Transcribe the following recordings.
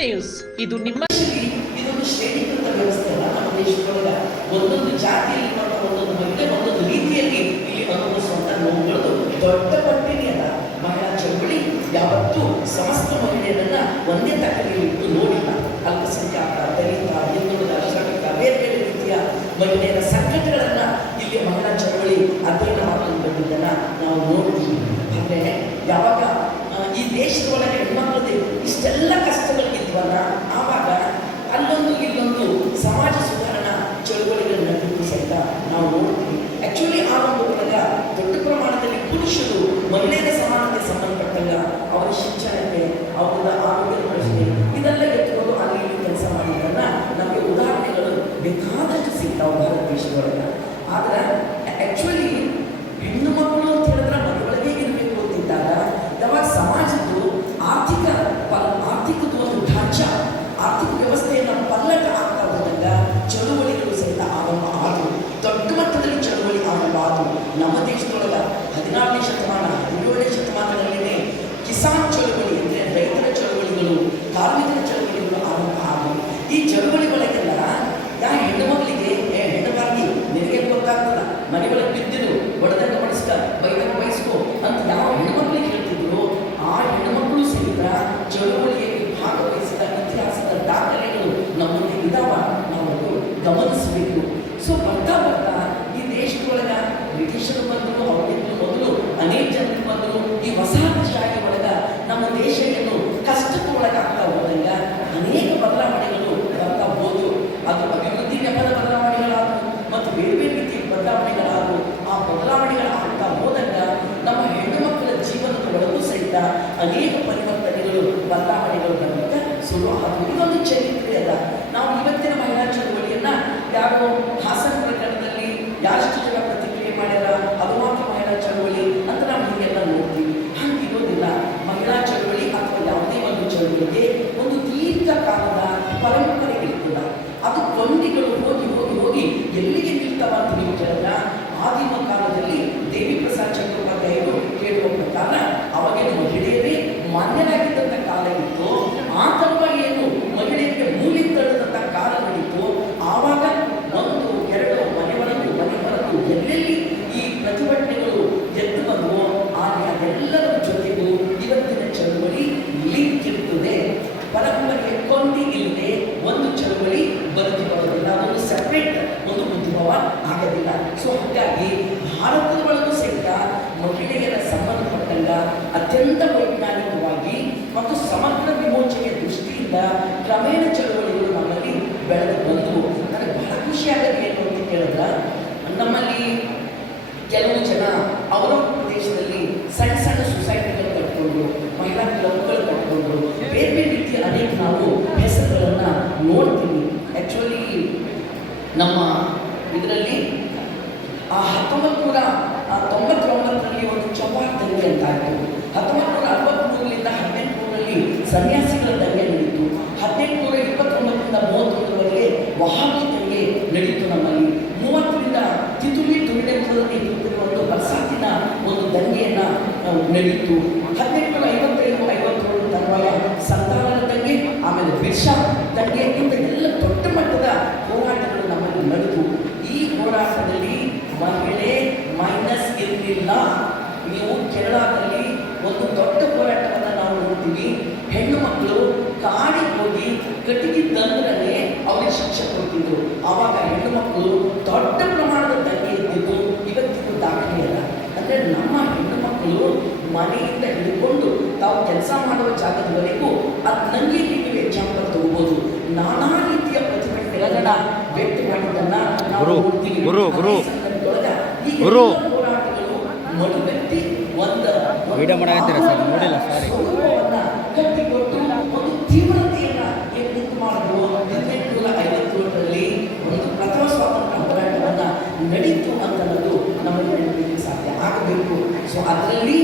News ಇದು ನಿಮ್ಮ ಇದೊಂದು ಶ್ರೇಣೀಕೃತ ವ್ಯವಸ್ಥೆ ಅಲ್ಲ. ನಮ್ಮ ದೇಶದೊಳಗೆ ಒಂದೊಂದು ಜಾತಿಯಲ್ಲಿ ಮತ್ತು ಒಂದೊಂದು ಮಹಿಳೆ ಒಂದೊಂದು ರೀತಿಯಲ್ಲಿ ಇಲ್ಲಿ ಅನುಭವಿಸುವಂತ ನೋವುಗಳು ದೊಡ್ಡ ಪಟ್ಟಿಗೆ ಅದ. ಮಹಿಳಾ ಚಳವಳಿ ಯಾವತ್ತೂ ಸಮಸ್ತ ಮಹಿಳೆಯರನ್ನ ಒಂದೇ ತಕ್ಕದಲ್ಲಿ ಇಟ್ಟು ನೋಡಿಲ್ಲ. ಅಲ್ಪಸಂಖ್ಯಾತ, ದಲಿತ, ಹಿಂದುಳಿದ, ಶ್ರಮಿಕ, ಬೇರೆ ಬೇರೆ ರೀತಿಯ ಮಹಿಳೆಯರ ಸಂಕಟಗಳನ್ನ ಇಲ್ಲಿ ಮಹಿಳಾ ಚಳವಳಿ ಅಧ್ಯಯನ ಮಾಡ್ಕೊಂಡು ಬಂದಿದ್ದನ್ನ ನಾವು ನೋಡ್ತೀವಿ. ಅಂದ್ರೆ ಯಾವಾಗ ಈ ದೇಶದೊಳಗೆ ಹೆಣ್ಮಕ್ಳದ್ದು ಇಷ್ಟೆಲ್ಲ ಕಷ್ಟಗಳಿದ್ವಲ್ಲ, ಆವಾಗ ಅಲ್ಲೊಂದು ಇಲ್ಲೊಂದು ಸಮಾಜ ಸುಧಾರಣಾ ಚಳುವಳಿಗಳ ನಡೆದು ಸಹಿತ ನಾವು ನೋಡ್ತೀವಿ. ಆಕ್ಚುಲಿ ಆ ಒಂದು ಒಳಗ ದೊಡ್ಡ ಪ್ರಮಾಣದಲ್ಲಿ ಪುರುಷರು ಮಹಿಳೆಯರ ಸಮಾನತೆ ಸಂಬಂಧಪಟ್ಟಂಗ ಅವರ ಶಿಕ್ಷಣಕ್ಕೆ, ಅವರ ಆರೋಗ್ಯದ ಪ್ರಶ್ನೆ ಇದೆಲ್ಲ ಎತ್ಕೊಂಡು ಅಲ್ಲಿ ಇಲ್ಲಿ ಕೆಲಸ ಮಾಡಿದ್ದನ್ನ ನಮಗೆ ಉದಾಹರಣೆಗಳು ಬೇಕಾದಷ್ಟು ಸಿಗ್ತಾವೆ ಭಾರತ ದೇಶದೊಳಗೆ. ಆದ್ರೆ ಆಕ್ಚುಲಿ ಹೆಣ್ಣು ಮಕ್ಕಳು ಅಂತ ಹೇಳಿದ್ರೆ ಮನೆಯೊಳಗೆ ಇರಬೇಕು ಅಂತಿದ್ದಾಗ ಯಾವಾಗ ಸಮಾಜದ್ದು ಆರ್ಥಿಕದ ಒಂದು ಢಾಂಚ, ಆರ್ಥಿಕ ವ್ಯವಸ್ಥೆಯನ್ನು ಪಲ್ಲಟ ಆಗ್ತಾ ಹೋದಾಗ ಚಳುವಳಿಗಳು ಸಹಿತ ಆದವು. ದೊಡ್ಡ ಮಟ್ಟದಲ್ಲಿ ಚಳುವಳಿ ಆದವು. ನಮ್ಮ ದೇಶದೊಳಗೆ 16ನೇ ಶತಮಾನ 17ನೇ ಶತಮಾನದಲ್ಲಿನೇ ಕಿಸಾನ್ ಚಳುವಳಿ ಅಂದರೆ ರೈತರ ಚಳುವಳಿಗಳು, ಕಾರ್ಮಿಕರ ಚಳುವಳಿಗಳು ಆರಂಭ ಆದವು. ಈ ಚಳುವಳಿಗಳಿಗೆಲ್ಲ ಯಾ ಹೆಣ್ಣು ಮಕ್ಕಳಿಗೆ ಹೆಣ್ಣುವಾಗಿ ನಿನಗೆ ಗೊತ್ತಾಗ್ತದ, ಮನೆ ಒಳಗೆ ಬಿದ್ದಿರು, ಒಡೆದಂಗ ಬಡಿಸ್ಕ, ಬೈದಂಗ ಬಯಸ್ಕೋ ಅಂತ ಯಾವ ಹೆಣ್ಣುಮಕ್ಕಳಿಗೆ ಹೇಳ್ತಿದ್ರು, ಆ ಹೆಣ್ಣುಮಕ್ಕಳು ಸಹಿತ ಚಳುವಳಿಯಲ್ಲಿ ಭಾಗವಹಿಸಿದ ಇತಿಹಾಸದ ದಾಖಲೆಗಳು ನಮ್ಮ ಮುಂದೆ ಇದಾವ. ನಾವು ಗಮನಿಸಬೇಕು. ಸೊ ಬರ್ತಾ ಬರ್ತಾ ಈ ದೇಶದೊಳಗ ಬ್ರಿಟಿಷರು ಬಂದರು, ಅವರಿಗೂ ಮೊದಲು ಅನೇಕ ಜನರು ಬಂದರು. ಈ ವಸಾಹತುಶಾಹಿ ಒಳಗ ನಮ್ಮ ದೇಶ ಏನು ಕಷ್ಟಕ್ಕೆ ಒಳಗಾಗ್ತಾ ಹೋದಂಗ ಅನೇಕ ಬದಲಾವಣೆಗಳು ಬರ್ತಾ ಹೋದವು. ಅದು ಅಭಿವೃದ್ಧಿ ನೆಪದ ಬದಲಾವಣೆಗಳಾದವು ಮತ್ತು ಬೇರೆ ಬೇರೆ ರೀತಿಯ ಬದಲಾವಣೆಗಳಾದವು. ಆ ಬದಲಾವಣೆಗಳಾಗ್ತಾ ಹೋದಂಗ ನಮ್ಮ ಹೆಣ್ಣು ಮಕ್ಕಳ ಜೀವನದ ಒಳಗೂ ಸಹಿತ ಅನೇಕ ಪರಿವರ್ತನೆಗಳು, ಬದಲಾವಣೆಗಳು ಬರಲಿಕ್ಕೆ ಶುರು ಆದವು. ಇದೊಂದು ಚರಿತ್ರೆ ಅದ. ನಾವು ಇವತ್ತಿನ ಮಹಿಳಾ ಚಳುವಳಿಯನ್ನ ಯಾರೋ ಹಾಸನ ಪ್ರಕರಣದಲ್ಲಿ ಯಾರಷ್ಟು ಜನ ಪ್ರತಿಕ್ರಿಯೆ ಮಾಡ್ಯಾರ, ಅದು ಮಾತ್ರ ಮಹಿಳಾ ಚಳುವಳಿ ಅಂತ ನಾವು ಹೀಗೆಲ್ಲ ನೋಡ್ತೀವಿ. ಹಂಗಿರೋದಿಲ್ಲ. ಮಹಿಳಾ ಚಳುವಳಿ ಅಥವಾ ಯಾವುದೇ ಒಂದು ಚಳುವಳಿಗೆ ಒಂದು ದೀರ್ಘಕಾಲದ ಪರಂಪರೆ ಇರ್ತದ. ಅದು ಕೊಂಡಿಗಳು ಹೋಗಿ ಹೋಗಿ ಹೋಗಿ ಎಲ್ಲಿಗೆ ನಿಲ್ತಾವ ಅಂತ ನೀವು ಕೇಳಿದ್ರ, ಆದಿಮ ಕಾಲದಲ್ಲಿ ದೇವಿ ಪ್ರಸಾದ್ ಚಟ್ಟೋಪಾಧ್ಯಾಯರು ಹೇಳುವ ಪ್ರಕಾರ ಅವಾಗೇನು ಮಹಿಳೆಯರೇ ಮಾನ್ಯರಾಗಿದ್ದಂಥ ಕಾಲ ಇತ್ತು. ಆ ತರುವ ಏನು ಮಹಿಳೆಯರಿಗೆ ಮೂಲಿ ತಳೆದಂಥ ಕಾಲ ನಡೀತು. ಆವಾಗ ಒಂದು ಎರಡು ಮನೆ ಹೊರತು ಎಲ್ಲೆಲ್ಲಿ ಈ ಪ್ರತಿಭಟನೆಗಳು ಎದ್ದು ಬಂದವು, ಆಗ ಅದೆಲ್ಲರ ಜೊತೆಗೂ ಇವತ್ತಿನ ಚಳುವಳಿ ಲಿಂಕ್ ಇರ್ತದೆ. ಪರಂಪರೆಗೆ ಕೊಂಡಿ ಇಲ್ಲದೆ ಒಂದು ಚಳುವಳಿ ಬರುತ್ತಿರೋದಿಲ್ಲ. ಅದೊಂದು ಸೆಪರೇಟ್ ಒಂದು ಉದ್ಭವ ಆಗೋದಿಲ್ಲ. ಸೊ ಹಾಗಾಗಿ ಭಾರತದ ಒಳಗೂ ಸಹಿತ ಮಹಿಳೆಯರ ಸಂಬಂಧಪಟ್ಟಂಗ ಅತ್ಯಂತ ವೈಜ್ಞಾನಿಕವಾಗಿ ಮತ್ತು ಸಮಗ್ರ ವಿಮೋಚನೆಯ ದೃಷ್ಟಿಯಿಂದ ಕ್ರಮೇಣ ಚಳುವಳಿಗಳು ನಮ್ಮಲ್ಲಿ ಬೆಳೆದು ಬಂದವು. ನನಗೆ ಬಹಳ ಖುಷಿ ಆಗೋದು ಏನು ಅಂತ ಕೇಳಿದ್ರೆ, ನಮ್ಮಲ್ಲಿ ಕೆಲವು ಜನ ಅವರ ಪ್ರದೇಶದಲ್ಲಿ ಸಣ್ಣ ಸಣ್ಣ ಸೊಸೈಟಿಗಳು ಕಟ್ಕೊಂಡು, ಮಹಿಳಾ ಕ್ಲಬ್ಗಳು ಕಟ್ಕೊಂಡು, ಬೇರೆ ಬೇರೆ ರೀತಿಯ ಅನೇಕ ನಾವು ಹೆಸರುಗಳನ್ನು ನೋಡ್ತೀವಿ. ಆ್ಯಕ್ಚುಲಿ ನಮ್ಮ ಇದರಲ್ಲಿ 1999ರಲ್ಲಿ ಒಂದು ಚೌಹಾರ್ ದಂಗೆ ಅಂತ ಆಯಿತು. 1963ರಿಂದ 1800ರಲ್ಲಿ ಸನ್ಯಾಸಿಗಳ ದಂಗೆ ನಡೀತು. 1829ರಿಂದ 31ರವರೆಗೆ ವಹಾಬಿ ದಂಗೆ ನಡೀತು. ನಮ್ಮಲ್ಲಿ 30ರಿಂದ ತಿತುಲಿ ತುಳಿಡೆಂಬುದರಲ್ಲಿ ಒಂದು ಬಸಾತಿನ ಒಂದು ದಂಗೆಯನ್ನು ನಡೀತು. 1855-57 ತನ್ವಯ ಸಂತಾನದ ದಂಗೆ, ಆಮೇಲೆ ಬಿರ್ಷಾ ದಂಗೆ, ಇಂಥ ಎಲ್ಲ ದೊಡ್ಡ ಮಟ್ಟದ ಹೋರಾಟಗಳು ನಮ್ಮಲ್ಲಿ ನಡೆದು, ಈ ಹೋರಾಟದಲ್ಲಿ ಮಹಿಳೆ ಮೈನಸ್ ಇರಲಿಲ್ಲ. ನೀವು ಕೇರಳದಲ್ಲಿ ಒಂದು ದೊಡ್ಡ ಹೋರಾಟವನ್ನು ನಾವು ನೋಡ್ತೀವಿ. ಹೆಣ್ಣು ಮಕ್ಕಳು ಕಾಡಿಗೆ ಹೋಗಿ ಕಟ್ಟಿಗೆ ತಂದ್ರಲ್ಲೇ ಅವರಿಗೆ ಶಿಕ್ಷೆ ಕೊಡ್ತಿದ್ರು. ಆವಾಗ ಹೆಣ್ಣು ಮಕ್ಕಳು ದೊಡ್ಡ ಪ್ರಮಾಣದ ದಂಗೆ ಇದ್ದಿದ್ದು ಇವತ್ತಿಗೂ ದಾಖಲೆ ಅಲ್ಲ. ಅಂದರೆ ನಮ್ಮ ಹೆಣ್ಣು ಮಕ್ಕಳು ಮನೆಯಿಂದ ಹಿಡ್ಕೊಂಡು ತಾವು ಕೆಲಸ ಮಾಡುವ ಜಾಗದವರೆಗೂ ಅದು ನನಗೆ ನೀವು ಎಕ್ಸಾಂಪಲ್ ತಗೋಬೋದು. ನಾನಾ ರೀತಿಯ ಪ್ರತಿಭಟನೆಗಳನ್ನ ವ್ಯಕ್ತ ಮಾಡಿದ್ದನ್ನ ನಾವು ನೋಡ್ತೀವಿ. ಈ ಹೋರಾಟಗಳು ಮಡುಗಟ್ಟಿ ಕಟ್ಟಿಕೊಟ್ಟು ಒಂದು ತೀವ್ರತೆಯನ್ನ ಎದ್ದು ಮಾಡಿದ್ರು. 1857ರಲ್ಲಿ ಒಂದು ಪ್ರಥಮ ಸ್ವಾತಂತ್ರ್ಯ ಹೋರಾಟವನ್ನ ನಡೀತು ಅಂತನ್ನೋದು ನಮಗೆ ನೆನಪಿಗೆ ಸಾಧ್ಯ ಆಗಬೇಕು. ಸೊ ಅದರಲ್ಲಿ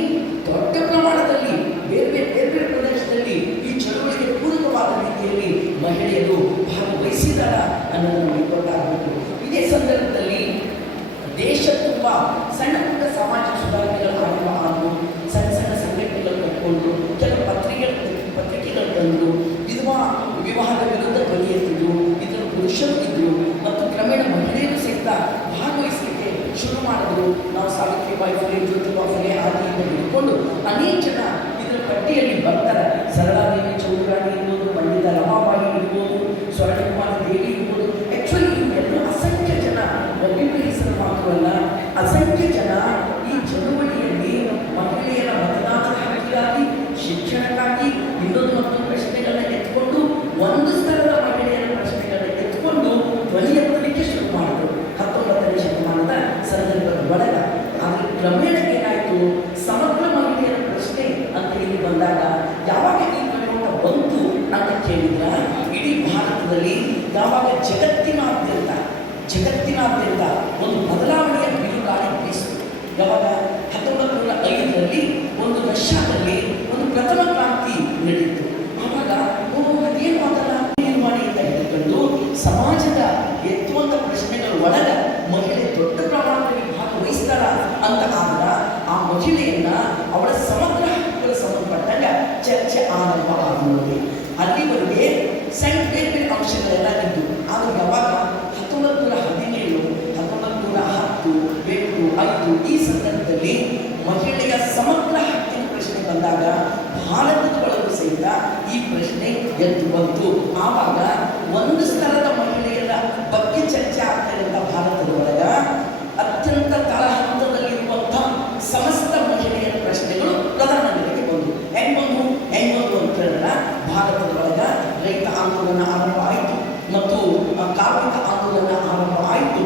ದೊಡ್ಡ ಪ್ರಮಾಣದಲ್ಲಿ ಬೇರೆ ಬೇರೆ ಪ್ರದೇಶದಲ್ಲಿ ಈ ಚಳುವಳಿಗೆ ಪೂರಕವಾದ ರೀತಿಯಲ್ಲಿ ಮಹಿಳೆಯರು ಭಾಗವಹಿಸಿದಾರ ಅನ್ನೋದು ನಮಗೆ ಗೊತ್ತಾಗಬೇಕು. ಇದೇ ಸಂದರ್ಭದಲ್ಲಿ ದೇಶ ತುಂಬ ಸಣ್ಣ ಪುಟ್ಟ ಸಮಾಜ ಸುಧಾರಣೆಗಳು ಆರಂಭ ಆದವು. ಸಣ್ಣ ಸಣ್ಣ ಸಂಘಟನೆಗಳು ಕಟ್ಕೊಂಡು ಕೆಲವು ಪತ್ರಿಕೆಗಳು ತಂದು ವಿಧವಾ ನಾವು ಸಾವಿತ್ರಿಬಾಯಿ ಫುಲೆ, ಜ್ಯೋತಿಬಾ ಫುಲೆ ಆದಿಯಿಂದ ಹಿಡ್ಕೊಂಡು ಅನೇಕ ಜನ ಇದರ ಪಟ್ಟಿಯಲ್ಲಿ ಬರ್ತಾರೆ. ಸರಳಾದೇವಿ ಚೌಧರಾಣಿ ಇರ್ಬೋದು, ಪಂಡಿತ ರಮಾಬಾಯಿ ಇರ್ಬೋದು, ಸ್ವರ್ಣಕುಮಾರಿ ದೇವಿ ಇರ್ಬೋದು. ಆ್ಯಕ್ಚುಲಿ ಇವೆಲ್ಲ ಅಸಂಖ್ಯ ಜನ, ಒಬ್ಬೊಬ್ಬರ ಹೆಸರು ಮಾತ್ರವಲ್ಲ, ಅಸಂಖ್ಯ ಜನ ಈ ಚಳುವಳಿಯಲ್ಲಿ ಮಹಿಳೆಯರ ಮತದಾನದ ಹಕ್ಕಿಗಾಗಿ, ಶಿಕ್ಷಣಕ್ಕಾಗಿ ಇನ್ನೊಂದು ಮತ್ತೊಂದು ಪ್ರಶ್ನೆಗಳನ್ನ ಎತ್ಕೊಂಡು, ಒಂದು ಸ್ತರದ ಮಹಿಳೆಯರ ಪ್ರಶ್ನೆಗಳನ್ನ ಎತ್ಕೊಂಡು ಧ್ವನಿ ಎತ್ತಲಿಕ್ಕೆ ಶುರು ಮಾಡಿದ್ರು 19ನೇ ಶತಮಾನದ ಸಂದರ್ಭದ ಒಳಗ. ಆದರೆ ಕ್ರಮೇಣ ಏನಾಯಿತು, ಸಮಗ್ರ ಮಹಿಳೆಯರ ಪ್ರಶ್ನೆ ಅಂತ ಇಲ್ಲಿ ಬಂದಾಗ ಯಾವಾಗ ಈ ಪರಿಣಾಮ ಬಂತು ಅಂತ ಕೇಳಿದ್ರ, ಇಡೀ ಭಾರತದಲ್ಲಿ ಯಾವಾಗ ಜಗತ್ತಿನಾದ್ಯಂತ ಒಂದು ಬದಲಾವಣೆಯ ಬಿರುಗಾಳಿ ಬೀಸಿತು. ಯಾವಾಗ 1905ರಲ್ಲಿ ಒಂದು ರಷ್ಯಾದಲ್ಲಿ ಒಂದು ಪ್ರಥಮ ಕ್ರಾಂತಿ ನಡೆಯಿತು. ಆವಾಗ ಅದೇನು ಆಗಲ್ಲ ನಿರ್ವಹಣೆಯಿಂದ ಹಿಡಿದುಕೊಂಡು ಸಮಾಜದ ಎತ್ತುವಂಥ ಪ್ರಶ್ನೆಗಳ ಒಳಗ ಮಹಿಳೆ ದೊಡ್ಡ ಪ್ರಮಾಣದಲ್ಲಿ ಭಾಗವಹಿಸ್ತಾರ ಅಂತ ಆದ್ರ ಆ ಮಹಿಳೆಯನ್ನ ಅವಳ ಸಮಗ್ರ ಹಕ್ಕುಗಳ ಸಂಬಂಧಪಟ್ಟಾಗ ಚರ್ಚೆ ಆರಂಭ ಆಗುತ್ತದೆ. ಅಲ್ಲಿವರೆಗೆ ಸಣ್ಣ ಬೇರೆ ಬೇರೆ ಅಂಶಗಳೆಲ್ಲ ಇದ್ದು, ಆದ್ರೆ ಯಾವಾಗ 1917, 1910, 8, 5 ಈ ಸಂದರ್ಭದಲ್ಲಿ ಮಹಿಳೆಯ ಸಮಗ್ರ ಹಕ್ಕಿನ ಪ್ರಶ್ನೆ ಬಂದಾಗ ಭಾರತದ ಒಳಗೂ ಸಹಿತ ಈ ಪ್ರಶ್ನೆ ಎದ್ದು ಬಂತು. ಆವಾಗ ಒಂದು ಸ್ತರದ ಮಹಿಳೆಯರ ಬಗ್ಗೆ ಚರ್ಚೆ ಆಗ್ತಾ ಇರುವಂಥ ಭಾರತದ ಒಳಗ ಅತ್ಯಂತ ತಳಹಂತದಲ್ಲಿರುವಂಥ ಸಮಸ್ತ ಮಹಿಳೆಯರ ಪ್ರಶ್ನೆಗಳು ಪ್ರಧಾನಗಳಿಗೆ ಬಂದು ಹೆಂಗ್ ಬಂದು ಭಾರತದ ಒಳಗ ರೈತ ಆಂದೋಲನ ಆರಂಭ ಆಯಿತು ಮತ್ತು ಕಾರ್ಮಿಕ ಆಂದೋಲನ ಆರಂಭ ಆಯಿತು.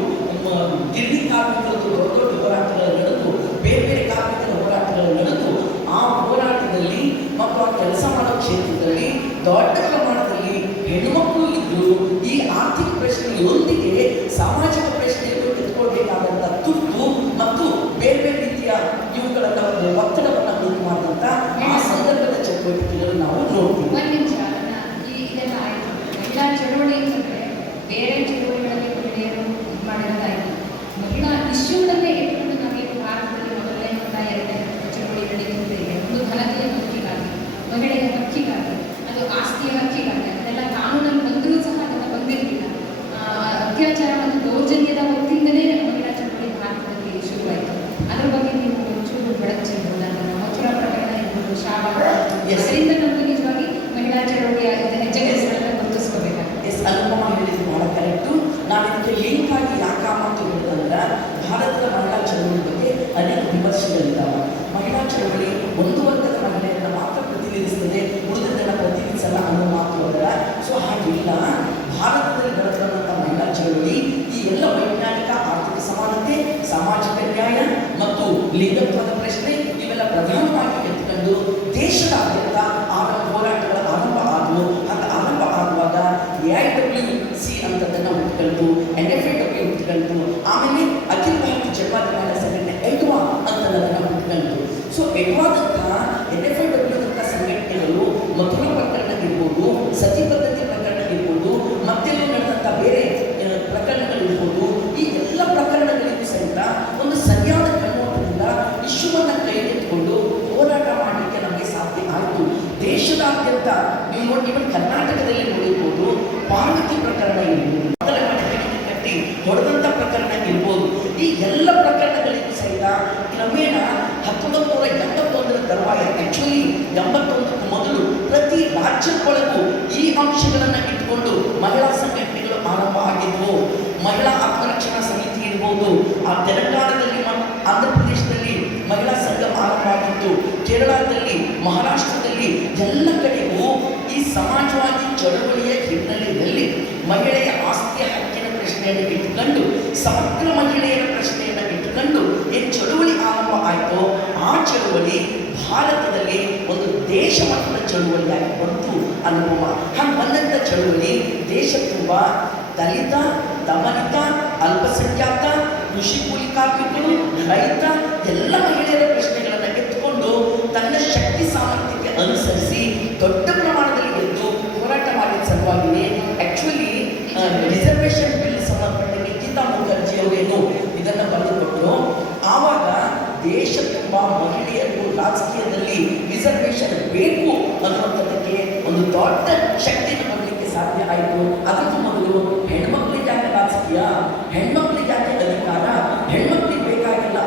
ದಿಲ್ಲಿ ಕಾರ್ಮಿಕರದ್ದು ದೊಡ್ಡ ದೊಡ್ಡ ಹೋರಾಟಗಳು ನಡೆದು, ಬೇರೆ ಬೇರೆ ಕಾರ್ಮಿಕರ ಹೋರಾಟಗಳು ನಡೆದು, ಆ ಹೋರಾಟದಲ್ಲಿ ಮತ್ತು ಆ ಕೆಲಸ ಮಾಡೋ ಕ್ಷೇತ್ರದಲ್ಲಿ ದೊಡ್ಡ ಪ್ರಮಾಣದಲ್ಲಿ ಹೆಣ್ಣುಮಕ್ಕಳು ಇದ್ದು, ಈ ಆರ್ಥಿಕ ಪ್ರಶ್ನೆಗಳೊಂದಿಗೆ ಸಾಮಾಜಿಕ ಪ್ರಶ್ನೆಗಳು ಎತ್ಕೊಳ್ಬೇಕಾದಂಥ ತುರ್ತು ಮತ್ತು ಬೇರೆ ಬೇರೆ ರೀತಿಯ ಇವುಗಳನ್ನು ಒಂದು ಒತ್ತಡವನ್ನು ಉಂಟು ಮಾಡಿದಂಥ ಆ ಸಂದರ್ಭದ ಚಟುವಟಿಕೆಗಳು ನಾವು ನೋಡ್ತೀವಿ. ಇದೆಲ್ಲ ಆಯಿತು. ಮಹಿಳಾ ಚಳುವಳಿ ಅಂತಂದರೆ ಬೇರೆ ಚಳುವಳಿಗಳಲ್ಲಿ ಮಹಿಳೆಯರು ಮಾಡಿರೋದಾಯಿತು. ಮಹಿಳಾ ಇಶ್ಯೂಗಳನ್ನೇ ಇಟ್ಕೊಂಡು ನಾವೇನು ಭಾರತದಲ್ಲಿ ಮೊದಲನೇ ಮತ, ಎರಡನೇ ಚಳುವಳಿ ನಡೀತಿದೆ. ಒಂದು ಘನತೆಯ ಹಕ್ಕಿಗಾಗಿ, ಮಹಿಳೆಯ ಹಕ್ಕಿಗಾಗಿ, ಅದು ಆಸ್ತಿಯ ಹಕ್ಕಿಗಾಗಿ, ಅದೆಲ್ಲ ಕಾನೂನಲ್ಲಿ ಬಂದರೂ ಸಹ ಅದನ್ನು ಬಂದಿರಲಿಲ್ಲ. ಅತ್ಯಾಚಾರ ಮತ್ತು ದೌರ್ಜನ್ಯದ ಹೊತ್ತಿಂದಲೇ ಮಹಿಳಾ ಚಳುವಳಿ ಭಾರತದಲ್ಲಿ ಶುರುವಾಯಿತು. ಅದರ ಬಗ್ಗೆ ನೀವು ಒಂಚೂರು ಬೆಳಕು ಚೆಲ್ಲಬಹುದು. ಮಥುರಾ ಪ್ರಕರಣ ಇರ್ಬೋದು, ಶಾಬಾ, ಅದರಿಂದ ನಮಗೆ ನಿಜವಾಗಿ ಮಹಿಳಾ ಚಳುವಳಿಯ ಹೆಜ್ಜೆಗಳನ್ನು ಗುರುತಿಸ್ಕೋಬೇಕಾಗುತ್ತೆ. ಅನುಪಮ ಹೇಳಿದ್ದು ಬಹಳ ಕರೆಕ್ಟು. ನಾನು ಇದಕ್ಕೆ ಲಿಂಕ್ ಆಗಿ ಯಾಕೆ ಮಾತು ಹೇಳಿದ್ರೆ, ಭಾರತದ ಮಹಿಳಾ ಚಳುವಳಿ ಬಗ್ಗೆ ಅನೇಕ ವಿಮರ್ಶೆಗಳಿದ್ದಾವೆ. ಮಹಿಳಾ ಚಳುವಳಿ ಒಂದು ವರ್ಗದ ಮಹಿಳೆಯರನ್ನು ಮಾತ್ರ ಪ್ರತಿನಿಧಿಸ್ತದೆ, ಉಳಿದದನ್ನು ಪ್ರತಿನಿಧಿಸಲ್ಲ ಅನ್ನೋ ಮಾತು ಅದರ. ಸೊ ಹಾಗಿಲ್ಲ, ಭಾರತದಲ್ಲಿ ಬೆಳೆದಂಥ ಮಹಿಳಾ ಚಳುವಳಿ ಈ ಎಲ್ಲ ವೈಜ್ಞಾನಿಕ ಆರ್ಥಿಕ ಸಮಾನತೆ, ಸಾಮಾಜಿಕ ನ್ಯಾಯ ಮತ್ತು ಲಿಂಗತ್ವದ ಪ್ರಶ್ನೆ ಇವೆಲ್ಲ ಪ್ರಧಾನವಾಗಿ ಎತ್ಕೊಂಡು ದೇಶದಾದ್ಯಂತ ಹೋರಾಟಗಳ ಆರಂಭ ಆದವು. ಹಾಗೆ ಆರಂಭ ಆಗುವಾಗ AIWC ಅಂತದನ್ನು ಹುಟ್ಕೊಂಡು, NFAW ಹುಟ್ಕೊಂಡು, ಆಮೇಲೆ ಅಖಿಲ ಭಾರತ ಜನ್ಮಾಧಿಕಾರ ಸಂಘಟನೆ ಎಡ್ವಾ ಅಂತದನ್ನು ಹುಟ್ಕೊಂಡು. ಸೊ ಎಡ್ವಾದಂತಹ NFAW ಅಂತ ಸಂಘಟನೆಗಳು ಮಥುರಾ ಪ್ರಕರಣ ಇರ್ಬೋದು, ಸತಿ ಪದ್ಧತಿ ಪ್ರಕರಣ ಇರ್ಬೋದು, ಮತ್ತೆಲ್ಲೂ ನಡೆದಂಥ ಬೇರೆ ಪ್ರಕರಣಗಳಿರ್ಬೋದು, ಈ ಎಲ್ಲ ಪ್ರಕರಣಗಳಿಗೂ ಸಹಿತ ಒಂದು ಸರಿಯಾದ ಕಣ್ಣೋಟದಿಂದ ಇಶ್ಯೂವನ್ನು ಕೈಗೆತ್ತಿಕೊಂಡು ಹೋರಾಟ ಮಾಡಲಿಕ್ಕೆ ನಮಗೆ ಸಾಧ್ಯ ಆಯಿತು. ದೇಶದಾದ್ಯಂತ ನೀವು ನೋಡಿ, ಇವನ್ ಕರ್ನಾಟಕದಲ್ಲಿ ನೋಡಿರ್ಬೋದು, ಪಾರ್ವತಿ ಪ್ರಕರಣ ಇರ್ಬೋದು, ಮೊದಲ ಕಟ್ಟಿ ಹೊಡೆದಂಥ ಪ್ರಕರಣ ಇರ್ಬೋದು. ಈ ಎಲ್ಲ ಪ್ರಕರಣಗಳಿಗೂ ಸಹಿತ ಕ್ರಮೇಣ 1981ರ ತರುವಾಯ, ಆ್ಯಕ್ಚುಲಿ 81ಕ್ಕೂ ಮೊದಲು ಪ್ರತಿ ರಾಜ್ಯಕ್ಕೊಳಗೂ ಈ ಅಂಶಗಳನ್ನು ಇಟ್ಕೊಂಡು ಮಹಿಳಾ ಸಂಘಟನೆಗಳು ಆರಂಭ ಆಗಿದ್ವು. ಮಹಿಳಾ ಆತ್ಮರಕ್ಷಣಾ ಸಮಿತಿ ಇರ್ಬೋದು, ಆ ತೆಲಂಗಾಣದಲ್ಲಿ, ಆಂಧ್ರ ಪ್ರದೇಶದಲ್ಲಿ ಮಹಿಳಾ ಸಂಘ ಆರಂಭ ಆಗಿತ್ತು, ಕೇರಳದಲ್ಲಿ, ಮಹಾರಾಷ್ಟ್ರದಲ್ಲಿ ಎಲ್ಲ ಕಡೆಗೂ ಈ ಸಮಾಜವಾದಿ ಚಳುವಳಿಯ ಹಿನ್ನೆಲೆಯಲ್ಲಿ ಮಹಿಳೆಯ ಆಸ್ತಿಯ ಹಕ್ಕಿನ ಪ್ರಶ್ನೆಯನ್ನು ಇಟ್ಟುಕೊಂಡು, ಸಮಗ್ರ ಮಹಿಳೆಯರ ಪ್ರಶ್ನೆಯನ್ನು ಇಟ್ಟುಕೊಂಡು ಏನು ಚಳುವಳಿ ಆರಂಭ ಆಯಿತೋ ಆ ಚಳುವಳಿ ಭಾರತದಲ್ಲಿ ಒಂದು ದೇಶ ಮಟ್ಟದ ಚಳುವಳಿಯಾಗಿ ಬಂತು ಅನುಭವ. ಹಾಗೆ ಬಂದಂಥ ಚಳುವಳಿ ದೇಶ ತುಂಬ ದಲಿತ, ದಮನಿತ, ಅಲ್ಪಸಂಖ್ಯಾತ, ಕೃಷಿ ಕೂಲಿ ಕಾರ್ಮಿಕರು, ರೈತ ಎಲ್ಲ ಮಹಿಳೆಯರ ಪ್ರಶ್ನೆಗಳನ್ನು ಎತ್ಕೊಂಡು ತನ್ನ ಶಕ್ತಿ ಸಾಮರ್ಥ್ಯಕ್ಕೆ ಅನುಸರಿಸಿ ದೊಡ್ಡ ಪ್ರಮಾಣದಲ್ಲಿ ಎದ್ದು ಹೋರಾಟ ಮಾಡಿದ ಸಲುವಾಗಿಯೇ ಆ್ಯಕ್ಚುಲಿ ರಿಸರ್ವೇಷನ್ ಬಿಲ್ ಸಂಬಂಧಪಟ್ಟಂತೆ ಗೀತಾ ಮುಖರ್ಜಿ ಅವರೇನು ಇದನ್ನು ಬರೆದುಕೊಟ್ಟರು. ಆವಾಗ ದೇಶ ತುಂಬ ಮಹಿಳೆಯರು ರಾಜಕೀಯದಲ್ಲಿ ರಿಸರ್ವೇಷನ್ ಬೇಕು ಅನ್ನುವಂಥದ್ದಕ್ಕೆ ಒಂದು ದೊಡ್ಡ ಶಕ್ತಿಯನ್ನು ಕೊಡಲಿಕ್ಕೆ ಸಾಧ್ಯ ಆಯಿತು. ಅದಕ್ಕೂ ಮೊದಲು ಹೆಣ್ಮಕ್ಳಿಗೆ ಯಾಕೆ ರಾಜಕೀಯ, ಹೆಣ್ಮಕ್ಳಿಗೆ ಯಾಕೆ ಅಧಿಕಾರ, ಹೆಣ್ಮಕ್ಳಿಗೆ ಬೇಕಾಗಿಲ್ಲ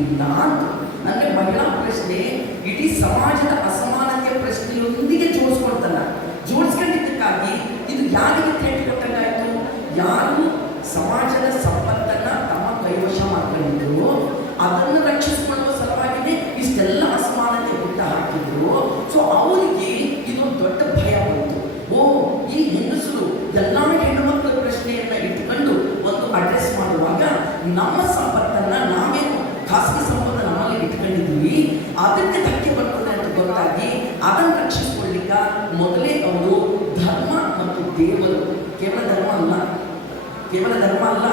ಇಲ್ಲ ಅಂತ. ಅಂದರೆ ಮಹಿಳಾ ಪ್ರಶ್ನೆ ಇಡೀ ಸಮಾಜದ ಅಸಮಾನತೆಯ ಪ್ರಶ್ನೆಯೊಂದಿಗೆ ಜೋಡಿಸ್ಕೊಂಡಿದ್ದಕ್ಕಾಗಿ ಇದು ಯಾರಿಗೆ ಥೇಟ್ ಕೊಟ್ಟಂಗಾಯಿತು? ಯಾರು ಸಮಾಜದ ಸಂಪತ್ತನ್ನು ತಮ್ಮ ಕೈವಶ ಮಾಡ್ಕೊಂಡಿದ್ರು, ಅದನ್ನು ರಕ್ಷಿಸಿಕೊಳ್ಳುವ ಸಲುವಾಗಿಯೇ ಇಷ್ಟೆಲ್ಲ ಅಸಮಾನತೆ ಹುಟ್ಟ ಹಾಕಿದ್ರು. ಸೊ ಅವರಿಗೆ ಇದೊಂದು ದೊಡ್ಡ ಭಯ ಬಂತು. ಓ, ಈ ಹೆಂಗಸರು ಎಲ್ಲ ಹೆಣ್ಣು ಮಕ್ಕಳ ಪ್ರಶ್ನೆಯನ್ನ ಇಟ್ಟುಕೊಂಡು ಒಂದು ಅಡ್ರೆಸ್ ಮಾಡುವಾಗ ನಮ್ಮ ಸಂಪತ್ತನ್ನು ನಾವೇನು ಖಾಸಗಿ ಸಂಪತ್ತ ನಮ್ಮಲ್ಲಿ ಇಟ್ಕೊಂಡಿದ್ವಿ, ಅದಕ್ಕೆ ಧಕ್ಕೆ ಬರ್ತದೆ ಅಂತ ಗೊತ್ತಾಗಿ ಅದನ್ನು ರಕ್ಷಿಸಿಕೊಳ್ಳಿಕ್ಕ ಮೊದಲೇ ಅವರು ಧರ್ಮ ಮತ್ತು ದೇವರು, ಕೇವಲ ಧರ್ಮ ಅಲ್ಲ,